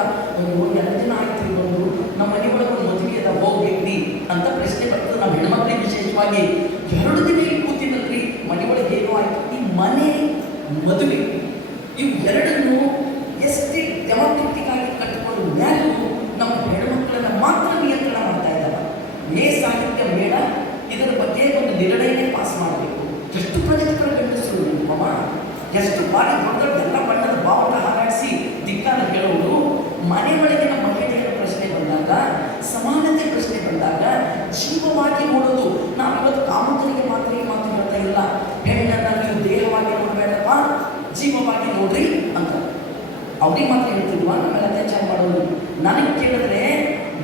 ಎರಡು ದಿನ ಆಯ್ತು ಬಂದು ನಮ್ಮ ಮನೆಯೊಳಗೆ ಒಂದು ಮದುವೆ ಅದ ಹೋಗ್ಬೇಕ್ರಿ ಅಂತ ಪ್ರಶ್ನೆ ಬರ್ತದೆ. ನಮ್ಮ ಹೆಣ್ಮಕ್ಳಿಗೆ ವಿಶೇಷವಾಗಿ 2 ದಿನ ಕೂತಿನಲ್ರಿ ಮನೆಯೊಳಗೆ ಏನೋ ಆಯ್ತು. ಈ ಮನೆ ಮದುವೆ ಇವು ಎರಡನ್ನು ಎಷ್ಟೇ ಡೆಮಾಕ್ರೆಟಿಕ್ ಆಗಿ ಕಟ್ಟಿಕೊಂಡು ಮ್ಯಾಲೂ ನಮ್ಮ ಹೆಣ್ಮಕ್ಳನ್ನ ಮಾತ್ರ ನಿಯಂತ್ರಣ ಮಾಡ್ತಾ ಇದ್ದಾರೆ. ಮೇ ಸಾಹಿತ್ಯ ಮೇಳ ಇದರ ಬಗ್ಗೆ ಒಂದು ನಿರ್ಣಯನೇ ಪಾಸ್ ಮಾಡಬೇಕು. ಎಷ್ಟು ಪ್ರಜೆಗಳ ಗಂಡಸರು ಅಮ್ಮ, ಎಷ್ಟು ಬಾರಿ ದೊಡ್ಡ ದೊಡ್ಡ ಎಲ್ಲ ಬಣ್ಣದ ಬಾವುಟ ಹಾರಾಡಿಸಿ ದಿಕ್ಕಾನ ಹೇಳೋರು. ಮನೆ ಒಳಗಿನ ಮಹಿಳೆಯರ ಪ್ರಶ್ನೆ ಬಂದಾಗ, ಸಮಾನತೆ ಪ್ರಶ್ನೆ ಬಂದಾಗ ಜೀವವಾಗಿ ನೋಡೋದು. ನಾವು ಇವತ್ತು ಕಾಮಕರಿಗೆ ಮಾತ್ರ ಈ ಮಾತು ಹೇಳ್ತಾ ಇಲ್ಲ, ಹೆಣ್ಣನ್ನ ನೀವು ದೇಹವಾಗಿ ನೋಡಬೇಡಪ್ಪ, ಜೀವವಾಗಿ ನೋಡ್ರಿ ಅಂತ ಅವ್ರಿಗೆ ಮಾತ್ರ ಹೇಳ್ತಿಲ್ವಾ? ನಮ್ಮೆಲ್ಲ ಅತ್ಯಾಚಾರ ಮಾಡೋದು. ನನಗೆ ಕೇಳಿದ್ರೆ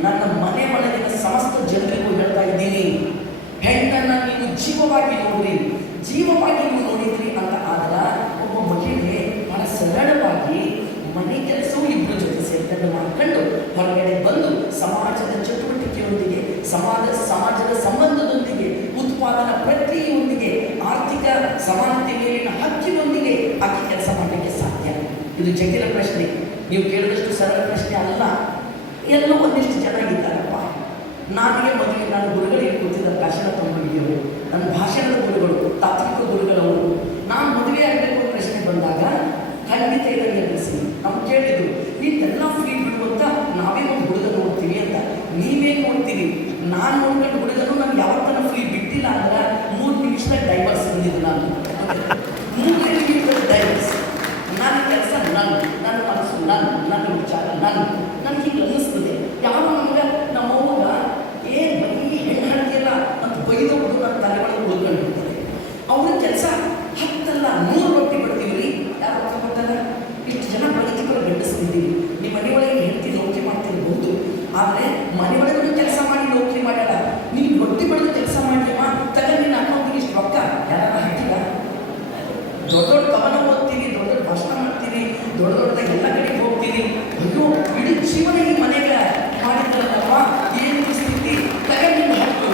ನನ್ನ ಮನೆ ಒಳಗಿನ ಸಮಸ್ತ ಜನರಿಗೂ ಹೇಳ್ತಾ ಇದ್ದೀನಿ, ಹೆಣ್ಣನ್ನು ನೀವು ಜೀವವಾಗಿ ನೋಡ್ರಿ. ಜೀವವಾಗಿ ನೀವು ನೋಡಿದ್ರಿ ಅಂತ ಆದ್ರ ಒಬ್ಬ ಮಹಿಳೆ ಬಹಳ ಸರಳವಾಗಿ ಮನೆ ಕೆಲಸವೂ ಇಬ್ಬರ ಜೊತೆ ಸೇರ್ಕೊಂಡು ಮಾಡ್ಕೊಂಡು ಹೊರಗಡೆ ಬಂದು ಸಮಾಜದ ಚಟುವಟಿಕೆಯೊಂದಿಗೆ, ಸಮಾಜದ ಸಂಬಂಧದೊಂದಿಗೆ, ಉತ್ಪಾದನಾ ಪ್ರಕ್ರಿಯೆಯೊಂದಿಗೆ, ಆರ್ಥಿಕ ಸಮಾನತೆ ಮೇಲಿನ ಹಕ್ಕಿನೊಂದಿಗೆ ಆಕೆ ಕೆಲಸ ಮಾಡಲಿಕ್ಕೆ ಸಾಧ್ಯ. ಇದು ಜಟಿಲ ಪ್ರಶ್ನೆ, ನೀವು ಕೇಳಿದಷ್ಟು ಸರಳ ಪ್ರಶ್ನೆ ಅಲ್ಲ. ಎಲ್ಲೋ ಒಂದಿಷ್ಟು ಜನ ಇದ್ದಾರಪ್ಪ. ನಾನು ಗುರುಗಳಿಗೆ ಕೂತಿದ್ದ ಭಾಷಣ ತಗೊಂಡಿದ್ದೆವು. ನನ್ನ ಭಾಷಣದ ಗುರುಗಳು, ತಾತ್ವಿಕ ಗುರುಗಳವರು. ನಾನು ಮದುವೆ ಆಗಬೇಕು ಪ್ರಶ್ನೆ ಬಂದಾಗ ಖಂಡಿತ ಇದನ್ನು ಎದುರಿಸಿ ನಾವು ಕೇಳಿದ್ರು, ನೀವೆಲ್ಲ ಫ್ರೀ ಬಿಡುವಂತ ನಾವೇ ಒಂದು ಹುಡುಗ ನೋಡ್ತೀವಿ ಅಂತ. ನೀವೇನು ನೋಡ್ತೀರಿ? ನಾನು ನೋಡ್ಕೊಂಡು ಹುಡುಗನು ನಾನು ಯಾವತ್ತನ ಫ್ರೀ ಬಿಟ್ಟಿಲ್ಲ ಅಂದ್ರೆ 3 ನಿಮಿಷದಾಗ ಡೈವರ್ಸ್ ಬಂದಿದ್ದು. ನಾನು 3 ನಿಮಿಷದ ಡೈವರ್ಸ್. ನನ್ನ ಕೆಲಸ ನನ್ನ ಮನಸ್ಸು ನನ್ನ ವಿಚಾರ ನನಗೆ ಹೀಗೆ ಅನ್ನಿಸ್ತದೆ. ಯಾವ ನಮ್ಗೆ ನಮ್ಮವ್ವ ಏನು ಬರೀ ಹೆಣ್ಣು ಹಾಕಿಲ್ಲ ಅಂತ ಬೈದವರು ನನ್ನ ತಲೆ ಒಳಗೆ ಉಳ್ಕೊಂಡಿರ್ತಾರೆ. ಅವ್ರ ಕೆಲಸ 10 ಅಲ್ಲ 100 ರೊಟ್ಟಿ ಬಡ್ತೀವಿ ರೀ. ಯಾರು ರೊಟ್ಟಿ ಕೊಟ್ಟಲ್ಲ? ಇಷ್ಟು ಜನ ಪ್ರಗತಿಗಳು ಗಂಡಿಸ್ತಿದ್ದೀವಿ. ನಿಮ್ಮ ಮನೆಯೊಳಗೆ ಹೆಂಡತಿ ನೌಕರಿ ಮಾಡ್ತಿರ್ಬಹುದು, ಆದರೆ ಮನೆಯೊಳಗೆ ಕೆಲಸ ಮಾಡಿ ನೌಕರಿ ಮಾಡಲ್ಲ. ನೀವು ರೊಟ್ಟಿ ಬಡ್ದು ಕೆಲಸ ಮಾಡಿದಮ್ಮ ತಲೆ ನಿನ್ನ ಅಕೌಂಟಿಗೆ ಇಷ್ಟು ರೊಕ್ಕ ಯಾರು ಹಾಕಿಲ್ಲ? ದೊಡ್ಡ ದೊಡ್ಡ ಕವನ ಓದ್ತೀವಿ, ದೊಡ್ಡ ದೊಡ್ಡ ಭಾಷಣ ಮಾಡ್ತೀವಿ, ದೊಡ್ಡ ದೊಡ್ಡದಾಗಿ ಎಲ್ಲ ಕಡೆಗೆ ಹೋಗ್ತೀವಿ. ಅಯ್ಯೋ ಇಡೀ ಜೀವನ ಈ ಮನೆಗೆ ಮಾಡಿದ್ರಲ್ಲಪ್ಪ, ಏನು ಸ್ಥಿತಿ ತಗೊಂಡು ಹಾಕು.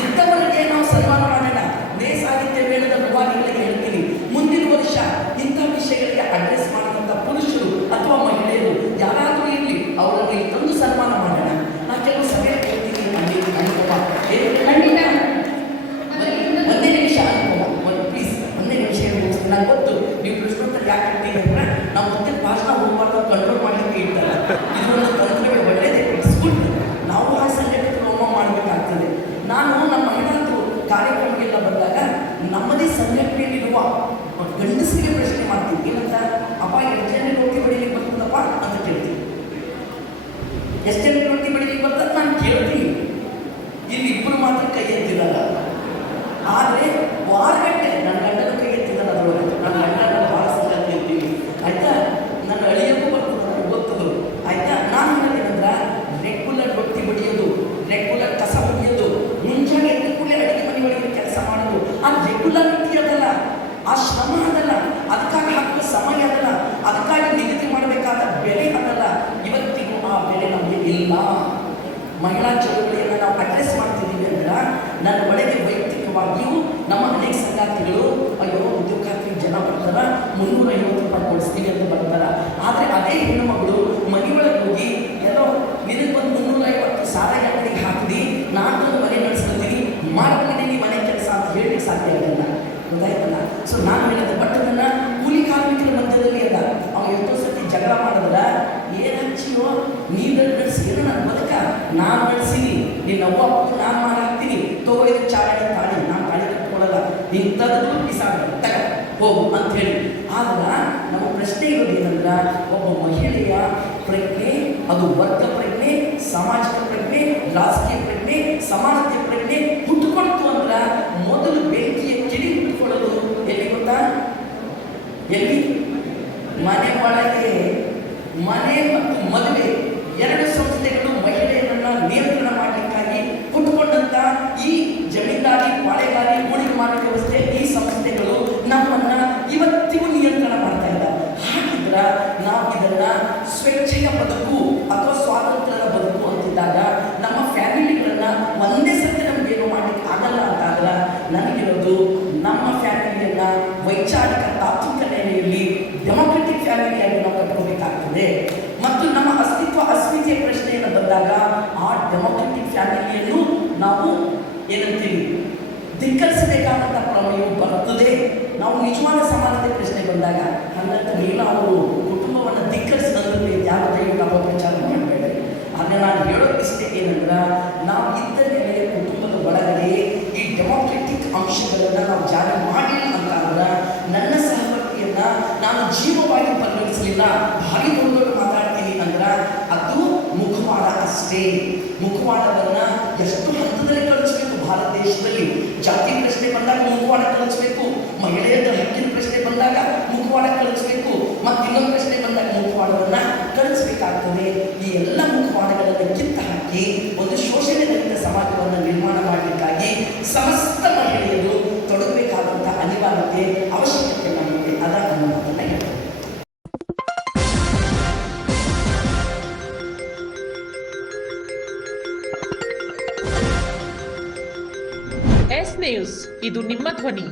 ಇಂಥವರಿಗೆ ನಾವು ಸನ್ಮಾನ ಮಾಡೋಣ. ನೇ ಸಾಹಿತ್ಯ ಮೇಳದ ನುವಾಲಿಗಳಿಗೆ ಹೇಳ್ತೀವಿ, ಮುಂದಿನ ವರ್ಷ ಇಂಥ ವಿಷಯಗಳಿಗೆ ಅಡ್ರೆಸ್ ಮಾಡಿದಂಥ ಪುರುಷರು ಅಥವಾ ಮಹಿಳೆಯರು ಯಾರಾದರೂ ಇರಲಿ, ಅವರನ್ನು ಇಲ್ಲಿ ತಂದು ಸನ್ಮಾನ ಮಾಡೋಣ. ನಾ ಕೆಲವು ಸಭೆ ಹೇಳ್ತೀನಿ, ಒಂದೇ ನಿಮಿಷ ಅನುಭವ ಪ್ಲೀಸ್, ಒಂದೇ ನಿಮಿಷ ಮುಗಿಸ್ತೀನಿ. ನಾನು ಗೊತ್ತು ನೀವು ಪ್ರಶ್ನೋತ್ತರ ಯಾಕೆ ಹೇಳ್ತೀನಿ ಅಂದ್ರೆ ನಾವು ಮತ್ತೆ ಭಾಷಣ ಹೋಗ್ಬಾರ್ದು ಕಂಟ್ರೋಲ್ ಮಾಡಲಿಕ್ಕೆ ಇರ್ತಾರೆ. ಇದೊಂದು ತಂತ್ರವೇ ಒಳ್ಳೆಯದೇ, ಇಟ್ಸ್ ಗುಡ್. ನಾವು ಆ ಸಂಘಟನೆ ಹೋಮ ಮಾಡಬೇಕಾಗ್ತದೆ. ನಾನು ನಮ್ಮ ಮಹಿಳಾಂತರು ಕಾರ್ಯಕ್ರಮಕ್ಕೆಲ್ಲ ಬಂದಾಗ ನಮ್ಮದೇ ಸಂಘಟನೆಯಲ್ಲಿರುವ ಗಂಡಸರಿಗೆ ಪ್ರಶ್ನೆ ಮಾಡ್ತೀನಿ. ಏನಂತ, ಅಪ್ಪ ಎಷ್ಟು ಜನ ರೊಟ್ಟಿ ಬಡಿಲಿಕ್ಕೆ ಬರ್ತದಪ್ಪ ಅಂತ ಕೇಳ್ತೀನಿ. ಎಷ್ಟು ಜನ ರೊಟ್ಟಿ ಬಡಿಲಿಕ್ಕೆ ಬರ್ತದೆ ನಾನು ಕೇಳ್ತೀನಿ. ಇಲ್ಲಿ ಇಬ್ಬರು ಮಾತ್ರ ಕೈ ಎತ್ತಿರಲ್ಲ. ಆದರೆ ವಾರಗಟ್ಟೆ ನನ್ನ ಗಂಡನ ಕೈ ಎತ್ತಿದ್ದಲ್ಲ, ಅದರೊಳಗೆ ನನ್ನ ಗಂಡನ ಭಾಳ ಸಂಗತಿ ಇರ್ತೀವಿ ಆಯ್ತಾ. ನನ್ನ ಅಳಿಯಕ್ಕೂ ಬರ್ತದೆ, ಗೊತ್ತದು ಆಯ್ತಾ. ನಾನು ಏನಂದ್ರೆ ರೆಗ್ಯುಲರ್ ರೊಟ್ಟಿ ಬಡಿಯೋದು, ರೆಗ್ಯುಲರ್ ಕಸ ಬಡಿಯೋದು, ಮುಂಜಾನೆ ಎದ್ದು ಕೂಡ ಅಡುಗೆ ಮನೆ ಒಳಗೆ ಕೆಲಸ ಮಾಡೋದು, ಆ ರೆಗ್ಯುಲಾರಿಟಿ ಅದಲ್ಲ, ಆ ಶ್ರಮ ಅದಲ್ಲ, ಅದಕ್ಕಾಗಿ ಹಾಕುವ ಸಮಯ ಅದಲ್ಲ, ಅದಕ್ಕಾಗಿ ನಿಗದಿ ಮಾಡಬೇಕಾದ ಬೆಲೆ ಅದಲ್ಲ. ಇವತ್ತಿಗೂ ಆ ಬೆಲೆ ನಮಗೆ ಇಲ್ಲ. ಮಹಿಳಾ ಚಳುವಳಿಯನ್ನು ನಾವು ಅಡ್ರೆಸ್ ಮಾಡ್ತಿದ್ದೀವಿ ಅಂದ್ರೆ ನನ್ನ ಒಳಗೆ ವೈಯಕ್ತಿಕವಾಗಿಯೂ ನಮ್ಮ ಅನೇಕ ಸಂಗಾತಿಗಳು ಅಯ್ಯೋ ಉದ್ಯೋಗಾರ್ಥಿ ಜನ ಬರ್ತಾರ, 350 ರೂಪಾಯಿ ಕೊಡಿಸ್ತೀವಿ ಅಂತ ಬರ್ತಾರ. ಆದರೆ ಅದೇ ಹೆಣ್ಣು ಮಗಳು ಮನೆಯೊಳಗೆ ಹೋಗಿ ಎಲ್ಲೋ ಇದಕ್ಕೆ ಒಂದು 350 ಸಾಲ ಯಾಕೆ ಹಾಕಿದಿ, ನಾನು ಮನೆ ನಡೆಸ್ಕೊತೀನಿ, ಮಾಡ್ಕೊಂಡಿದ್ದೀನಿ ಮನೆ ಕೆಲಸ ಅಂತ ಹೇಳಲಿಕ್ಕೆ ಸಾಧ್ಯ ಆಗಲ್ಲ. ಗೊತ್ತಾಯ್ತಲ್ಲ? ಸೊ ನಾನು ಹೇಳಿದೆ, ಬಟ್ ಅದನ್ನು ಕೂಲಿ ಕಾರ್ಮಿಕರ ಮಧ್ಯದಲ್ಲಿ ಅಲ್ಲ. ಅವ್ನು ಎಷ್ಟೋ ಸತಿ ಜಗಳ ಮಾಡಿದ್ರೆ ಏನು ಹಚ್ಚಿಯೋ ನೀನು ನಡೆಸಿ, ಏನೋ ನನ್ನ ಬದುಕ ನಾನು ನಡೆಸೀನಿ, ನಿನ್ನ ಅವ್ವ ಅಪ್ಪ ನಾನು ಮಾಡಾಕ್ತೀನಿ, ತಗೋ ಇದು ಚಾಲನೆ ತಾಳಿ, ನಾನು ತಾಳಿ ಕಟ್ಕೊಳ್ಳಲ್ಲ, ಇಂಥದ್ದು ಬಿಸಾಡ ತಗ ಹೋಗು ಅಂತ ಹೇಳಿ. ಆದ್ರೆ ನಮ್ಮ ಪ್ರಶ್ನೆ ಇರೋದು ಏನಂದ್ರೆ, ಒಬ್ಬ ಮಹಿಳೆಯ ಪ್ರಜ್ಞೆ ಅದು ವರ್ಗ ಪ್ರಜ್ಞೆ, ಸಾಮಾಜಿಕ ಪ್ರಜ್ಞೆ, ರಾಜಕೀಯ ಪ್ರಜ್ಞೆ, ಸಮಾನತೆ ಪ್ರಜ್ಞೆ ಹುಟ್ಟುಕೊಳ್ತು ಅಂದ್ರೆ ಮೊದಲು ಬೆಂಕಿಯ ಕಿಡಿ ಹುಟ್ಟುಕೊಳ್ಳೋದು ಎಲ್ಲಿ ಗೊತ್ತಾ? ಎಲ್ಲಿ? ಮನೆ ಒಳಗೆ. ಮನೆ ಮತ್ತು ಮದುವೆ ಎರಡು ಸಂಸ್ಥೆಗಳು ಮಹಿಳೆಯರನ್ನ ನಿಯಂತ್ರಣ ಮಾಡಲಿಕ್ಕಾಗಿ ಹುಟ್ಟುಕೊಂಡಂತ ಈ ಜಮೀನ್ದಾರಿ, ಪಾಳೆಗಾರಿ, ಹೂಡಿಕೆ ಮಾಡೋ ವ್ಯವಸ್ಥೆ, ಈ ಸಂಸ್ಥೆಗಳು ನಮ್ಮನ್ನ ಇವತ್ತಿಗೂ ನಿಯಂತ್ರಣ ಮಾಡ್ತಾ ಇಲ್ಲ. ಹಾಗಿದ್ರ ನಾವು ಇದನ್ನ ಸ್ವೇಚ್ಛೆಯ ಬದುಕು ಅಥವಾ ಸ್ವಾತಂತ್ರ್ಯದ ಬದುಕು ಅಂತಿದ್ದಾಗ ನಮ್ಮ ಫ್ಯಾಮಿಲಿಗಳನ್ನ ಒಂದೇ ಸತಿ ನಮ್ಗೆ ಏನು ಮಾಡ್ಲಿಕ್ಕೆ ಆಗಲ್ಲ ಅಂತಾದ್ರೆ ನನಗಿರೋದು ನಮ್ಮ ಫ್ಯಾಮಿಲಿಯನ್ನ ವೈಚಾರಿಕ ತಾತ್ವಿಕ ನೆಲೆಯಲ್ಲಿ ಡೆಮೊಕ್ರೆಟಿಕ್ ಫ್ಯಾಮಿಲಿಯಾಗಿ ನಾವು ಕಟ್ಕೋಬೇಕಾಗ್ತದೆ. ಮತ್ತು ನಮ್ಮ ಅಸ್ಮಿತೆಯ ಪ್ರಶ್ನೆಯನ್ನು ಬಂದಾಗ ಆ ಡೆಮೊಕ್ರೆಟಿಕ್ ಫ್ಯಾಮಿಲಿಯನ್ನು ನಾವು ಏನಂತೀವಿ ಧಿಕ್ಕರಿಸಬೇಕಾದಂಥ ಪ್ರಮೇಯವು ಬರುತ್ತದೆ. ನಾವು ನಿಜವಾದ ಸಮಾನತೆ ಪ್ರಶ್ನೆ ಬಂದಾಗ ಹಂಗಂತ ನಾವು ಕುಟುಂಬವನ್ನು ಧಿಕ್ಕರಿಸಿದಂತೆ ಯಾವ ದಯವಿಟ್ಟು ಅಪಪ್ರಚಾರ ಮಾಡಬೇಡಿ. ಆದರೆ ನಾನು ಹೇಳೋದು ಇಷ್ಟೇ ಏನಂದ್ರೆ ನಾವು ಇದ್ದ ನೆಲೆಯ ಕುಟುಂಬದ ಒಳಗಡೆ ಈ ಡೆಮೊಕ್ರೆಟಿಕ್ ಅಂಶಗಳನ್ನು ನಾವು ಜಾರಿ ಮಾಡಿಲ್ಲ ಅಂತಂದ್ರೆ ನನ್ನ ಸಹವರ್ತಿಯನ್ನ ನಾನು ಜೀವವಾಗಿ ಪರಿಗಣಿಸಲಿಲ್ಲ, ಭಾರಿ ದೊಡ್ಡ ಮಾತಾಡ್ತೀನಿ ಅಂದ್ರೆ ಅದು ಮುಖವಾಡ ಅಷ್ಟೇ. ಮುಖವಾಡವನ್ನ ಎಷ್ಟು ಹಂತದಲ್ಲಿ ಕಳಿಸ್ಬೇಕು ಭಾರತ ದೇಶದಲ್ಲಿ? ಜಾತಿ ಪ್ರಶ್ನೆ ಬಂದಾಗ ಮುಖವಾಡ ಕಳಿಸ್ಬೇಕು, ಮಹಿಳೆಯರ ಹಕ್ಕಿನ ಪ್ರಶ್ನೆ ಬಂದಾಗ ಮುಖವಾಡ ಕಳಿಸ್ಬೇಕು, ಮತ್ತು ಇನ್ನೊಂದು ಪ್ರಶ್ನೆ ಬಂದಾಗ ಮುಖವಾಡವನ್ನ ಕಳಿಸ್ಬೇಕಾಗ್ತದೆ. ಈ ಎಲ್ಲ ಮುಖವಾಡಗಳನ್ನು ಕಿತ್ತ ಹಾಕಿ ಒಂದು ಶೋಷಣೆ ರಹಿತ ಸಮಾಜವನ್ನು ನಿರ್ಮಾಣ ಮಾಡಲಿಕ್ಕಾಗಿ ಸಮಸ್ತ ಮಹಿಳೆಯರು ತೊಡಗಬೇಕಾದಂಥ ಅನಿವಾರ್ಯತೆ, ಅವಶ್ಯಕತೆ ನಮಗೆ ಅದ ಅನ್ನೋದನ್ನ ಹೇಳ್ತಾರೆ. ಎಸ್ ನ್ಯೂಸ್, ಇದು ನಿಮ್ಮ ಧ್ವನಿ.